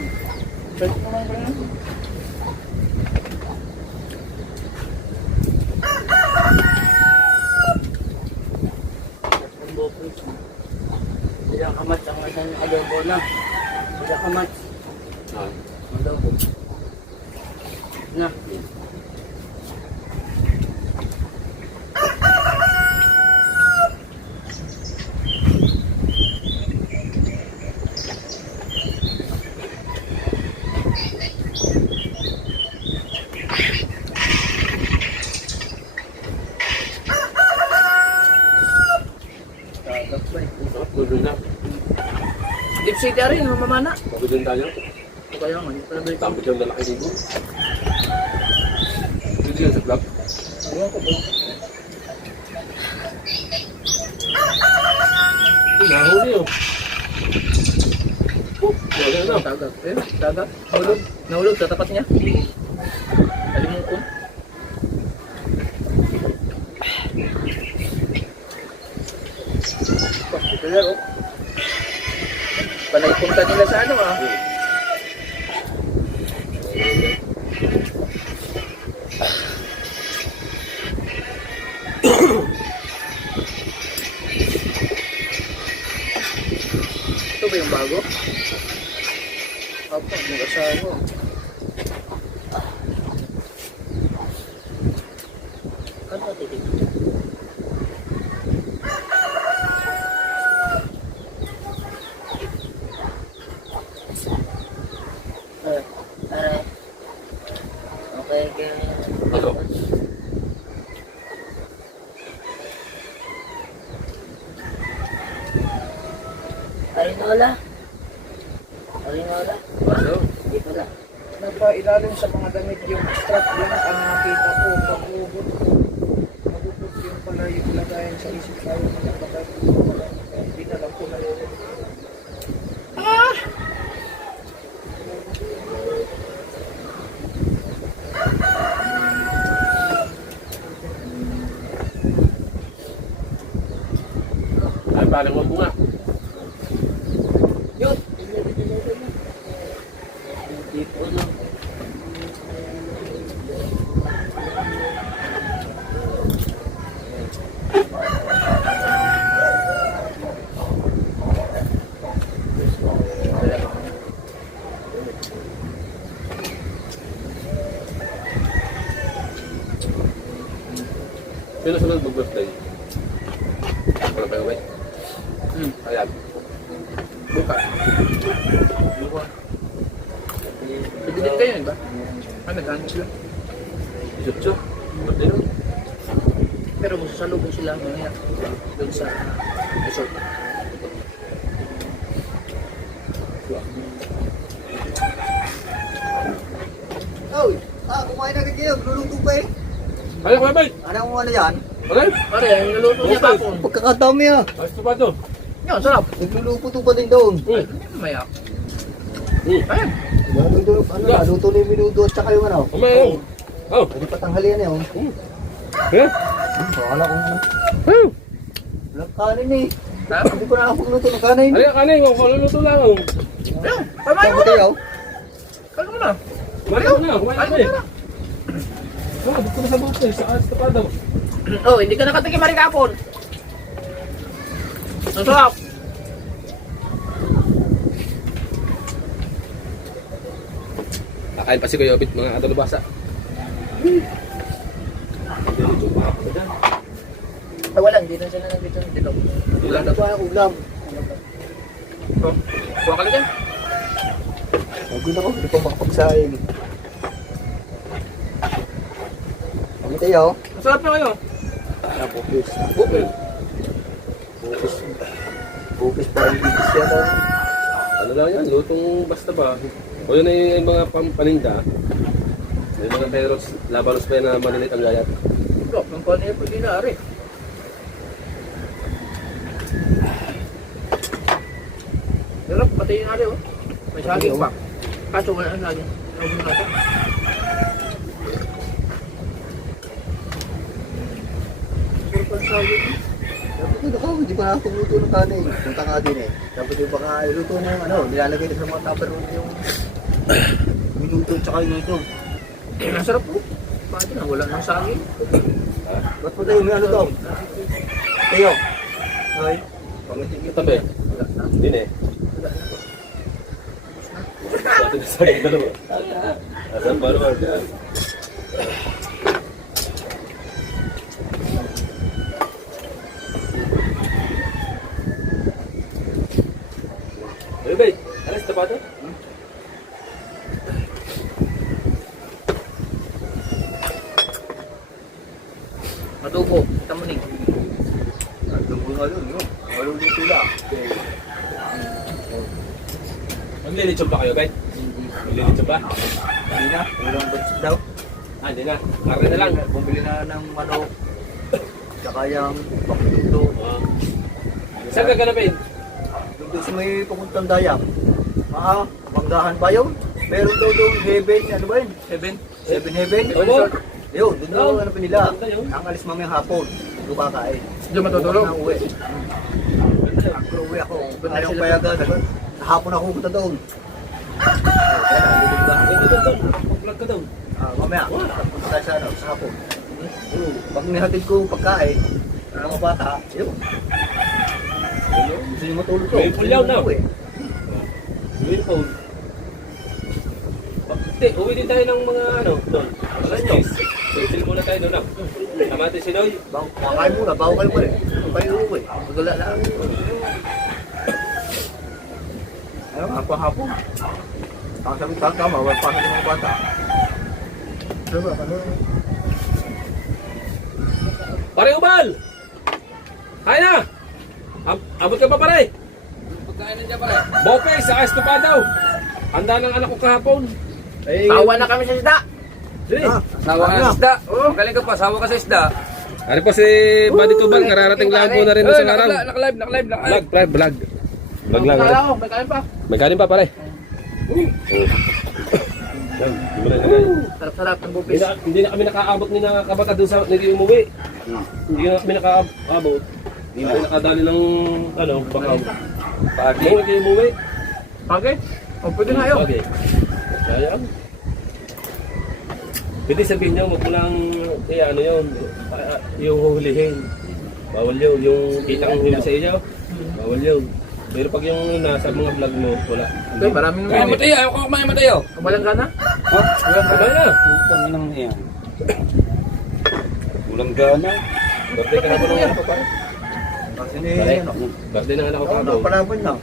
Pwede mo lang kaya. Sakang bopis. Sila kamat ang isang adobo na. Sila kamat. Ah. Adobo. Na. Sarap, gulong na. Deep City rin, mamamana. Magulong tayo. O kaya nga, hindi pa na Tambit yung lalaki dito. Dito yan sa vlog. Ewan ko ba? Nahuli oh. Wala na. Dagat. Eh, dagat. Nahulog. Nahulog sa tapat niya. Kalimutan. Ito yan, oh. Panay punta nila sa ano, ah. Ito ba yung bago? Apa, mag-asawa. Ano ba titig? Aray. Okay, kaya... Ano? Arinola? Arinola? Ano? Ano? Dito na. Nagpailalim sa mga damit yung strap yun ang nakita ko. Pag-ubot ko. Pag-ubot yung pala yung lagayan sa isip tayo. Hindi na lang po na yun. Ay, parang wag mo nga. Yun! Hindi po na. Sino sunod mag-birthday? Wala pa yung Ayan. Buka. Buka. Bibigyan kayo yun ba? Ah, naghanap sila. Isutso. Birthday nun. Pero masasalubong sila mamaya doon sa resort. Oy, kumain na kayo. Luluto pa eh. Kaya, kuya bay! Anong ano yan? Okay? Pare, ang niluto niya kapon. Pagkakataon mo yan. Ayos pa ba ito? Yan, sarap. Nagluluto pa din doon. Mamaya. Hmm. Ayan. Luto na yung minuto at saka yung ano. Kumain. Oh. Pwede pa tanghalian eh. Eh? Wala kong ano. Hmm. Walang kanin eh. Ha? Hindi ko nakapagluto ng kanin. Halika kanin, kung luluto lang. Ayan. Kumain Saan mo ko na. tayo? Kaya mo na. Kumain mo na, kumain Kumain ka mo eh. na. Oo, dito na sa buto. Sa estapado. Oh, hindi ka nakatikim rin kapon. Ang sarap. Kakain pa si Kuya Obit, mga adolabasa. Ay, wala. Hindi na sila nandito. Dito. Wala na. Ulam. Buwa ka lang dyan. Pagod ako, hindi pa makapagsahin. Ang tayo, Ang sarap na ngayon. bukis. Okay. Bukis pa rin bibis yan. Ano lang yan, lutong basta ba? O yun ay yung mga paninda. May mga peros, labanos pa yan na malilit ang gayat. Sarap. Ang panay po din na, ari. Sarap. Pati yung ari, oh. May saging pa. Kaso wala ang saging. Ano ba natin? Sarap ang saging. Pagod ako, hindi pa nakakuluto ng kanin. Punta nga din eh. Dapat yung baka iluto na yung ano, nilalagay na sa mga tupperware yung minuto tsaka yung ito. Ang sarap po. Bakit na? Wala nang saging. Ba't po tayo may ano to? Tayo. Ay, pamitigil. Tabi. Hindi na eh. Dati na sa akin dalawa. Asan pa naman dyan? Ano ba? Ano sa tapato? Matubo. Tamuning. Nandun ko nga doon, yun. Walang luto lang. Maglilitsyon pa kayo, guys? Maglilitsyon pa? Hindi na, walang budget daw. Ah, hindi na. Karne na lang. Bumili na ng manok. Tsaka yung pakututo. Saan gaganapin? Doon sa may papuntang dayang. Manggahan pa yun. Meron daw doon heaven, ano ba yun? Seven. Seven heaven. Oo. Yun, doon daw Oo. ano pa nila. Ganda yun. Ang alis mamayang hapon. Doon kakain. Diyan matutulog. Ako uwi. Ako uwi ako. Ayaw payagan. Hapon ako pumunta doon. Kaya nandito ka. Doon. Pag-vlog ka doon. Mamaya, punta tayo sa ano, sa hapon. Pag nihatid ko pagkain, ng mga bata, yun. Gusto niyo matulog ko. May pulyaw na. Uwi. Willful. Hindi, uwi din tayo ng mga ano, doon. Alas 10. Chill muna tayo doon. Kamati si Noy. Makain muna, bago kayo pa rin. Kayo uwi. Magala lang. Ano nga, pahapon. Ang sabi sa kama, wala pa sa mga bata. Diba, ano? Pare Ubal! Kaya na! Abot ka pa pare? Pagkain na dyan pala. Bope, sa estupadaw. Handa ng anak ko kahapon. Tawa na kami sa isda. Sige. Sawa ka sa isda. Magaling ka pa, sawa ka sa isda. Ano po si Buddy Tubal, kararating lang po na rin sa araw. Nakalive. Vlog. Vlog lang. Kala ko, may kain pa. May kanin pa pare. Yan, di mo na ilagay. Sarap-sarap ng bupis. Hindi na kami nakaabot ni na kabata doon sa naging umuwi. Hindi na kami nakaabot. Hindi na kami nakadali ng ano, bakaw. Pagi. Nung naging umuwi. Okay? O, pwede na yun. Okay. Ayan. Pwede sabihin niyo, huwag mo lang, ano yun, yung huhulihin. Bawal yun, yung kitang huli sa iyo. Bawal yun. Pero pag yung nasa mga vlog mo, wala. Okay, maraming Kaya Mateo, ayaw ko kumain Mateo. Walang gana? Wala na. Putang inang yan. Walang gana. Birthday ka na ba ng anak ko pare? Kasi Pare, ano? birthday ng anak ko Oo, pare. napalaban na.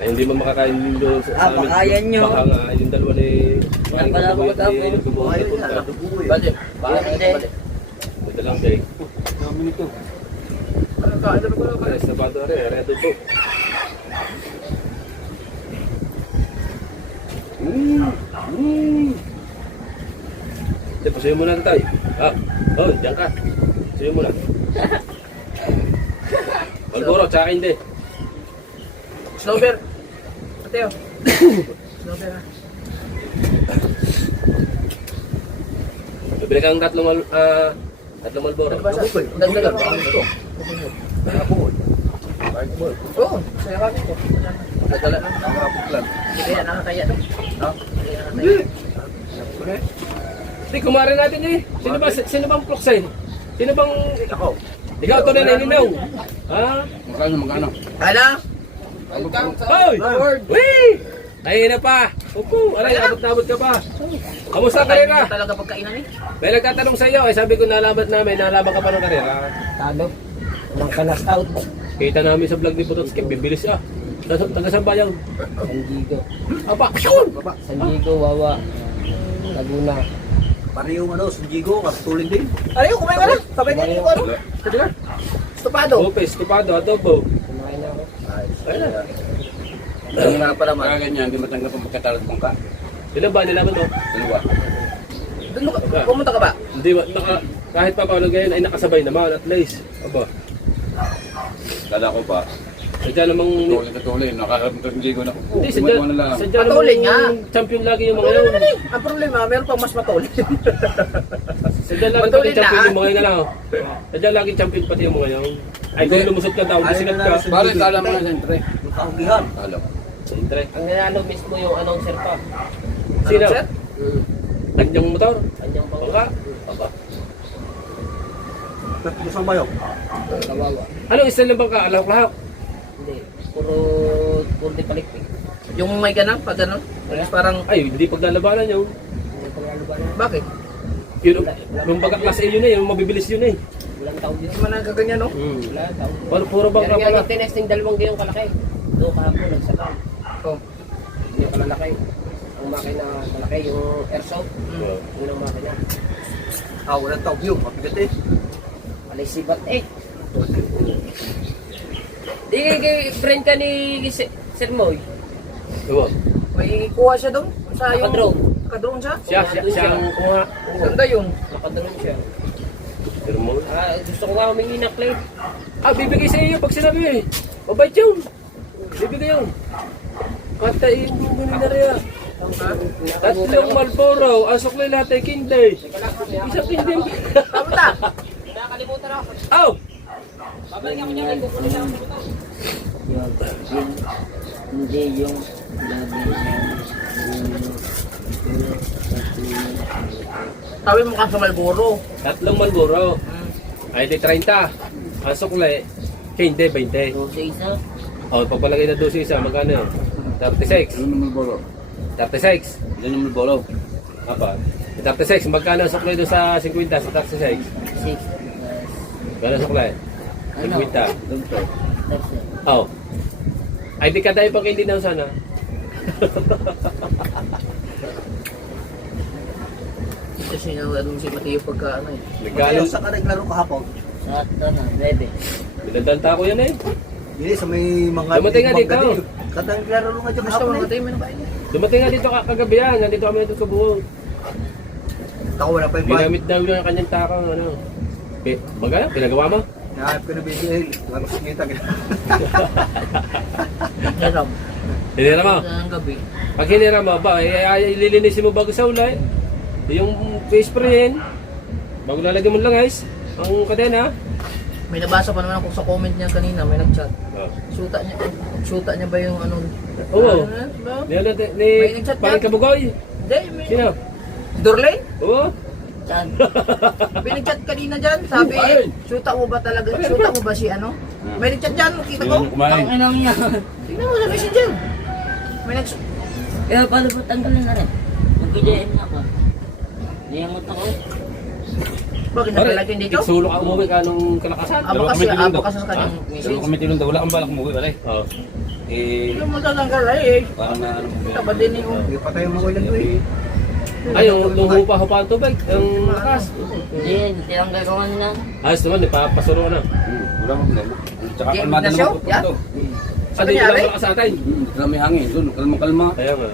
Ay, hindi man makakain din doon sa amin. baka yan nyo. Baka nga, yung dalawa ni... Pala ako matapos. Ayun na, dugo eh. Balik. Balik. Balik. Ito lang day. Dami nito. Ano ka? Ano ka? Pare, sa bato rin, reto po. Hindi, pasuyo muna na tayo. Oh, diyan ka. Pasuyo muna. Malboro, tsaka hindi. Snowbear. Mateo. Snowbear ha. Bibili kang tatlong Malboro. Ano ba sa? Dugo eh. Dagdagan. Dugo eh. Ito. Hapon. Kahit mo. Oo. Saya kami ko. Dagdala lang. Hapon lang. Hindi kaya nakakaya to. Ha? Hindi kaya nakakaya. Hindi. Okay. Hindi, kumarin natin eh. Sino bang Proxy? Sino bang... Ako. Ikaw, ito na nilinaw. Ha? Magkano? Ano? Hoy! Wee! Ay na pa. Opo, aray, abot-abot ka pa. Kamusta ang karera? Talaga pagkainan eh. May nagtatanong sa iyo, sabi ko nalaman namin, nalaman ka pa ng karera. Talo. Nang kanas out. Kita namin sa vlog ni Putotsky, bibilis siya. Taga saan ba yan? San Diego. Aba, yun! San Diego, Wawa. Laguna. Pare yung ano, Sunjigo, katulin din. Ano yung kumain ka na? Sabay ka yung ano? Sige na. Stupado. Lopez, tupado, adobo. Kumain na ako. Ayun na. Ang nga pala man. Kaya ganyan, hindi matanggap ang pagkatalot mong ka. Ilan ba nilaman to? Dalawa. Doon mo ka, pumunta ka ba? Hindi, kahit pa paano ngayon ay nakasabay naman at least. Aba, Kala ko pa. sadya namang... Tuloy. Nakakarap ng ligo na. Hindi, Kumain mo na lang. sadya Patuloy namang nga. champion lagi yung mga yun. Ang problema, meron pang mas matulid. Sadya lagi Patuloy pati champion na. yung mga yun na lang. Sadya lagi champion pati yung mga yun. Ay, kung lumusot ka daw, sikat ka. Bakit kala mo na siyempre? Yung kahugihan. Kala ko. Siyempre. Ang nanalo mismo yung announcer pa. Sino? Ano, sir? Kanyang motor. Kanyang pa. Baka. Aba. Tapos ba yun? Kawawa. Anong isa lang bang ka? Alak-lahak? Hindi. Puro di palikpik. Yung may ganang, pag gano'n. Parang, Ay, hindi paglalabanan yun. Hindi ko lalo ba na. bakit? Yun, yung baga klase yun eh, yung mabibilis yun eh. Walang tao dito. Hindi man nagkaganyan, no? Wala tao. Puro bang Pero ka nga pala? yung tinesting dalawang gayong kalaki. Doon kahapon nagsakal. Oh. Hindi pala laki. Ang makina malaki, yung airsoft. Yun ang makina. Walang tawag yun, mabigat eh. Alay sibat eh. Di kay friend ka ni Sir Moy. Diba? May kuha siya doon. Sa yung... Nakadrone. Nakadrone siya? Siya ang kuha. Ganda yun. Nakadrone siya. Pero mo. Gusto ko nga humingi na claim. Bibigay sa iyo pag sinabi eh. Mabait yun. Bibigay yun. At yung bumili na rin. Tatlong Marlboro, asok na lahat ay kinday. Isa kinday. Kamusta? Nakakalimutan ako. Aw! Babalik ako niya. Kukunin lang ako. Hindi yung Sabi mo ka sa Malboro. Tatlong Marlboro. Ay di 30. Asok na kinday 20. Dosa isa. Pagpalagay na 12 isa, magkano yun? 36. Ilan naman bolo? 36. Ilan naman bolo? Apa? 36. Magkano ang suklay doon sa 50 sa 36? 6. Gano'n suklay? 50. Ganito. Oh. Ay di ka tayo pang hindi na sana. Kasi ano si Mateo pagka ano eh. Nagkano? Sa ka naglaro kahapon. Sa 9. Binadanta ko yan eh. Hindi, sa may mga... Dumating nga dito. Kada naglaro nga dyan Gusto kahapon mo eh. Mateo, may nabain niya. Dumating nga dito kagabi yan. Nandito kami dito sa buong. Ako wala pa yung bike. Ginamit daw yung kanyang takang ano. Magkano? Pinagawa mo? Nahanap ko na BCL. Tapos kita. Hiram. Hinira mo? Ang gabi. Pag hinira mo ba, ililinisin mo bago sa ulay. Yung face sprayin. Bago lalagyan mo lang guys. Ang kadena. May nabasa pa naman ako sa comment niya kanina, may nag-chat. Shoota niya ba yung ano? Oo. Ano? Ni May nag-chat parang niya? kabugoy. Hindi, may... Sino? Dorley? Oo. Chan. May nag-chat kanina dyan, sabi, shoota mo ba talaga? Shoota mo ba si ano? May nag-chat dyan, kita ko. Kumain. Ang inang niya. Tingnan mo sa messenger. May nag... Kaya paano po tanggalin na rin? Mag-GM na ako. Niyangot ako. Bakit nakalagay dito? Sulok ang umuwi ka nung kalakasan. Aba kasi, sa kanyang Dalawa message. kami tilong daw. Wala kang balak umuwi, balay. Oo. Hindi mo tatanggal ay eh. Parang na ano. Taba din yung... Hindi pa tayo mga ilan doon eh. Ay, yung hupa-hupa ang tubig. Ang lakas. Hindi, tinanggal ko kanina. Ayos naman, ipapasuro ka na. Wala kang problema. Tsaka Game kalmada na show? naman po Yeah. ito. Sa dito lang malakas sa atin. Hindi ka may hangin. Doon, kalma-kalma. Kaya nga.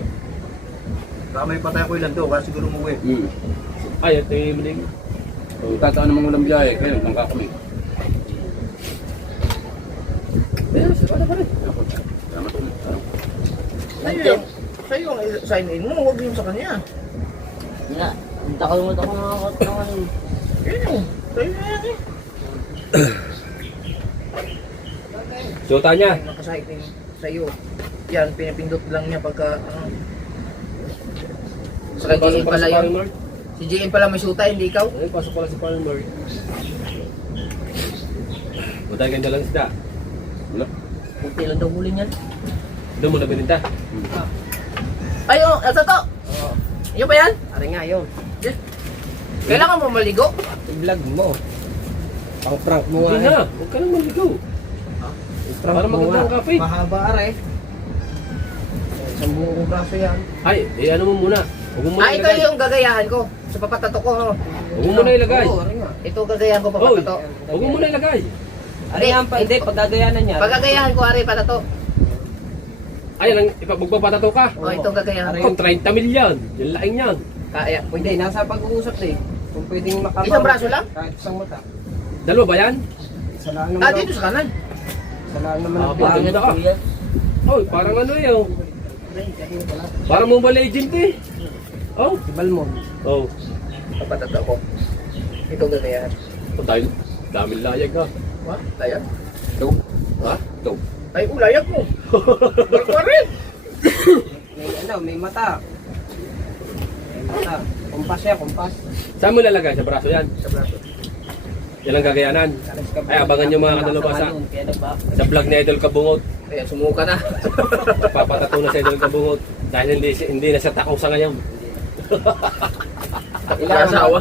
Baka may patay ko ilan doon. Kaya siguro umuwi. Ay, ito yung muling. Tataan namang walang biyahe. Kaya nagtangka kami. Ayos, wala pa rin. Salamat po. Sa'yo ang sign in mo, huwag yung sa kanya. Nga, takal-mut ako nakakot ng Yun yung, sa'yo na yan eh. Suta niya. Nakasite in sa'yo. Yan, pinipindot lang niya pagka, ano. Sa kanya pala yun. Si JM pala may suta, hindi ikaw. Ay, pasok pala si Palmer. Matay kang dalang isda. Wala. Kunti lang daw huli niyan. Doon mo na bininta. Ay, oh, ito to. Yung ba yan? Ari nga yun. Kailangan mo maligo. I-vlog mo. Pang-prank mo nga. Hindi na, huwag ka nang maligaw. I-prank Para mo maganda nga. ang kape. Mahaba are. Isang buong braso yan. Ay, ano mo muna. Huwag mo muna Ah, ito ilagay. yung gagayahan ko. Sa papatato ko. No? Huwag mo muna ilagay. Oo, ari nga. Ito gagayahan ko Hoy, papatato. huwag mo muna ilagay. Ari nga pa, hindi, pagdadayanan niya. Pag gagayahan ko, ari, patato. Ay, magpapatato ka. Oh, ito gagayahan ko. Ako, 30 milyon. Yung laking yan. Kaya. Hindi, nasa pag-uusap na eh. Kung pwedeng makabaw. Isang braso lang? Kahit isang mata. Dalawa ba yan? Isa lang naman. Ah, daw. dito sa kanan. Isa lang naman. Ah, ang bakit? pinag- Ganda ka. Oh, parang ano yun. Parang Mobile Legend eh. Oh. Si Balmon. Oh. Papatato ko. Ito gagayahan. Oh, dahil daming layag ha. What? Layag? Ito. Ha? Ito. Ay, ulayag mo. Balik pa rin. May ano, may mata. May mata. Kumpas yan, kumpas. Saan mo lalagay? Sa braso yan? Sa braso. Yan ang gagayanan. Ay, abangan nyo mga kanalubasa. Kaya nagba. Sa vlog ni Idol Kabungot. Kaya sumuka na. Papatato na sa Idol Kabungot. Dahil hindi na siya takaw sa ngayon. Kasawa.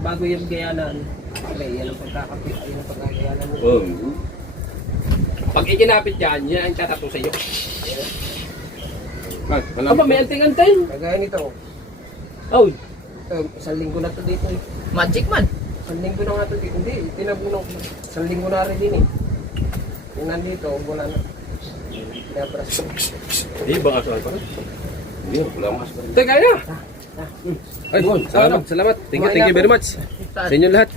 Bago yung gayanan. Pre, yan ang pagkakapit. Yan ang pagkagayanan mo. Oh. Pag ikinapit yan, yan ang tatato sa iyo. Ay, Aba, may anting-anting. Kagaya nito. Oh, Ito, isang linggo na to dito eh. Magic man. Isang linggo na nga to dito. Hindi, tinabuno ko. Isang linggo na rin din eh. Yung nandito, wala na. Pinabras ko. di ba kaso pa rin? Hindi, wala akong aspa rin. Teka na! Ay, salamat. Thank you very much. Sa inyo lahat.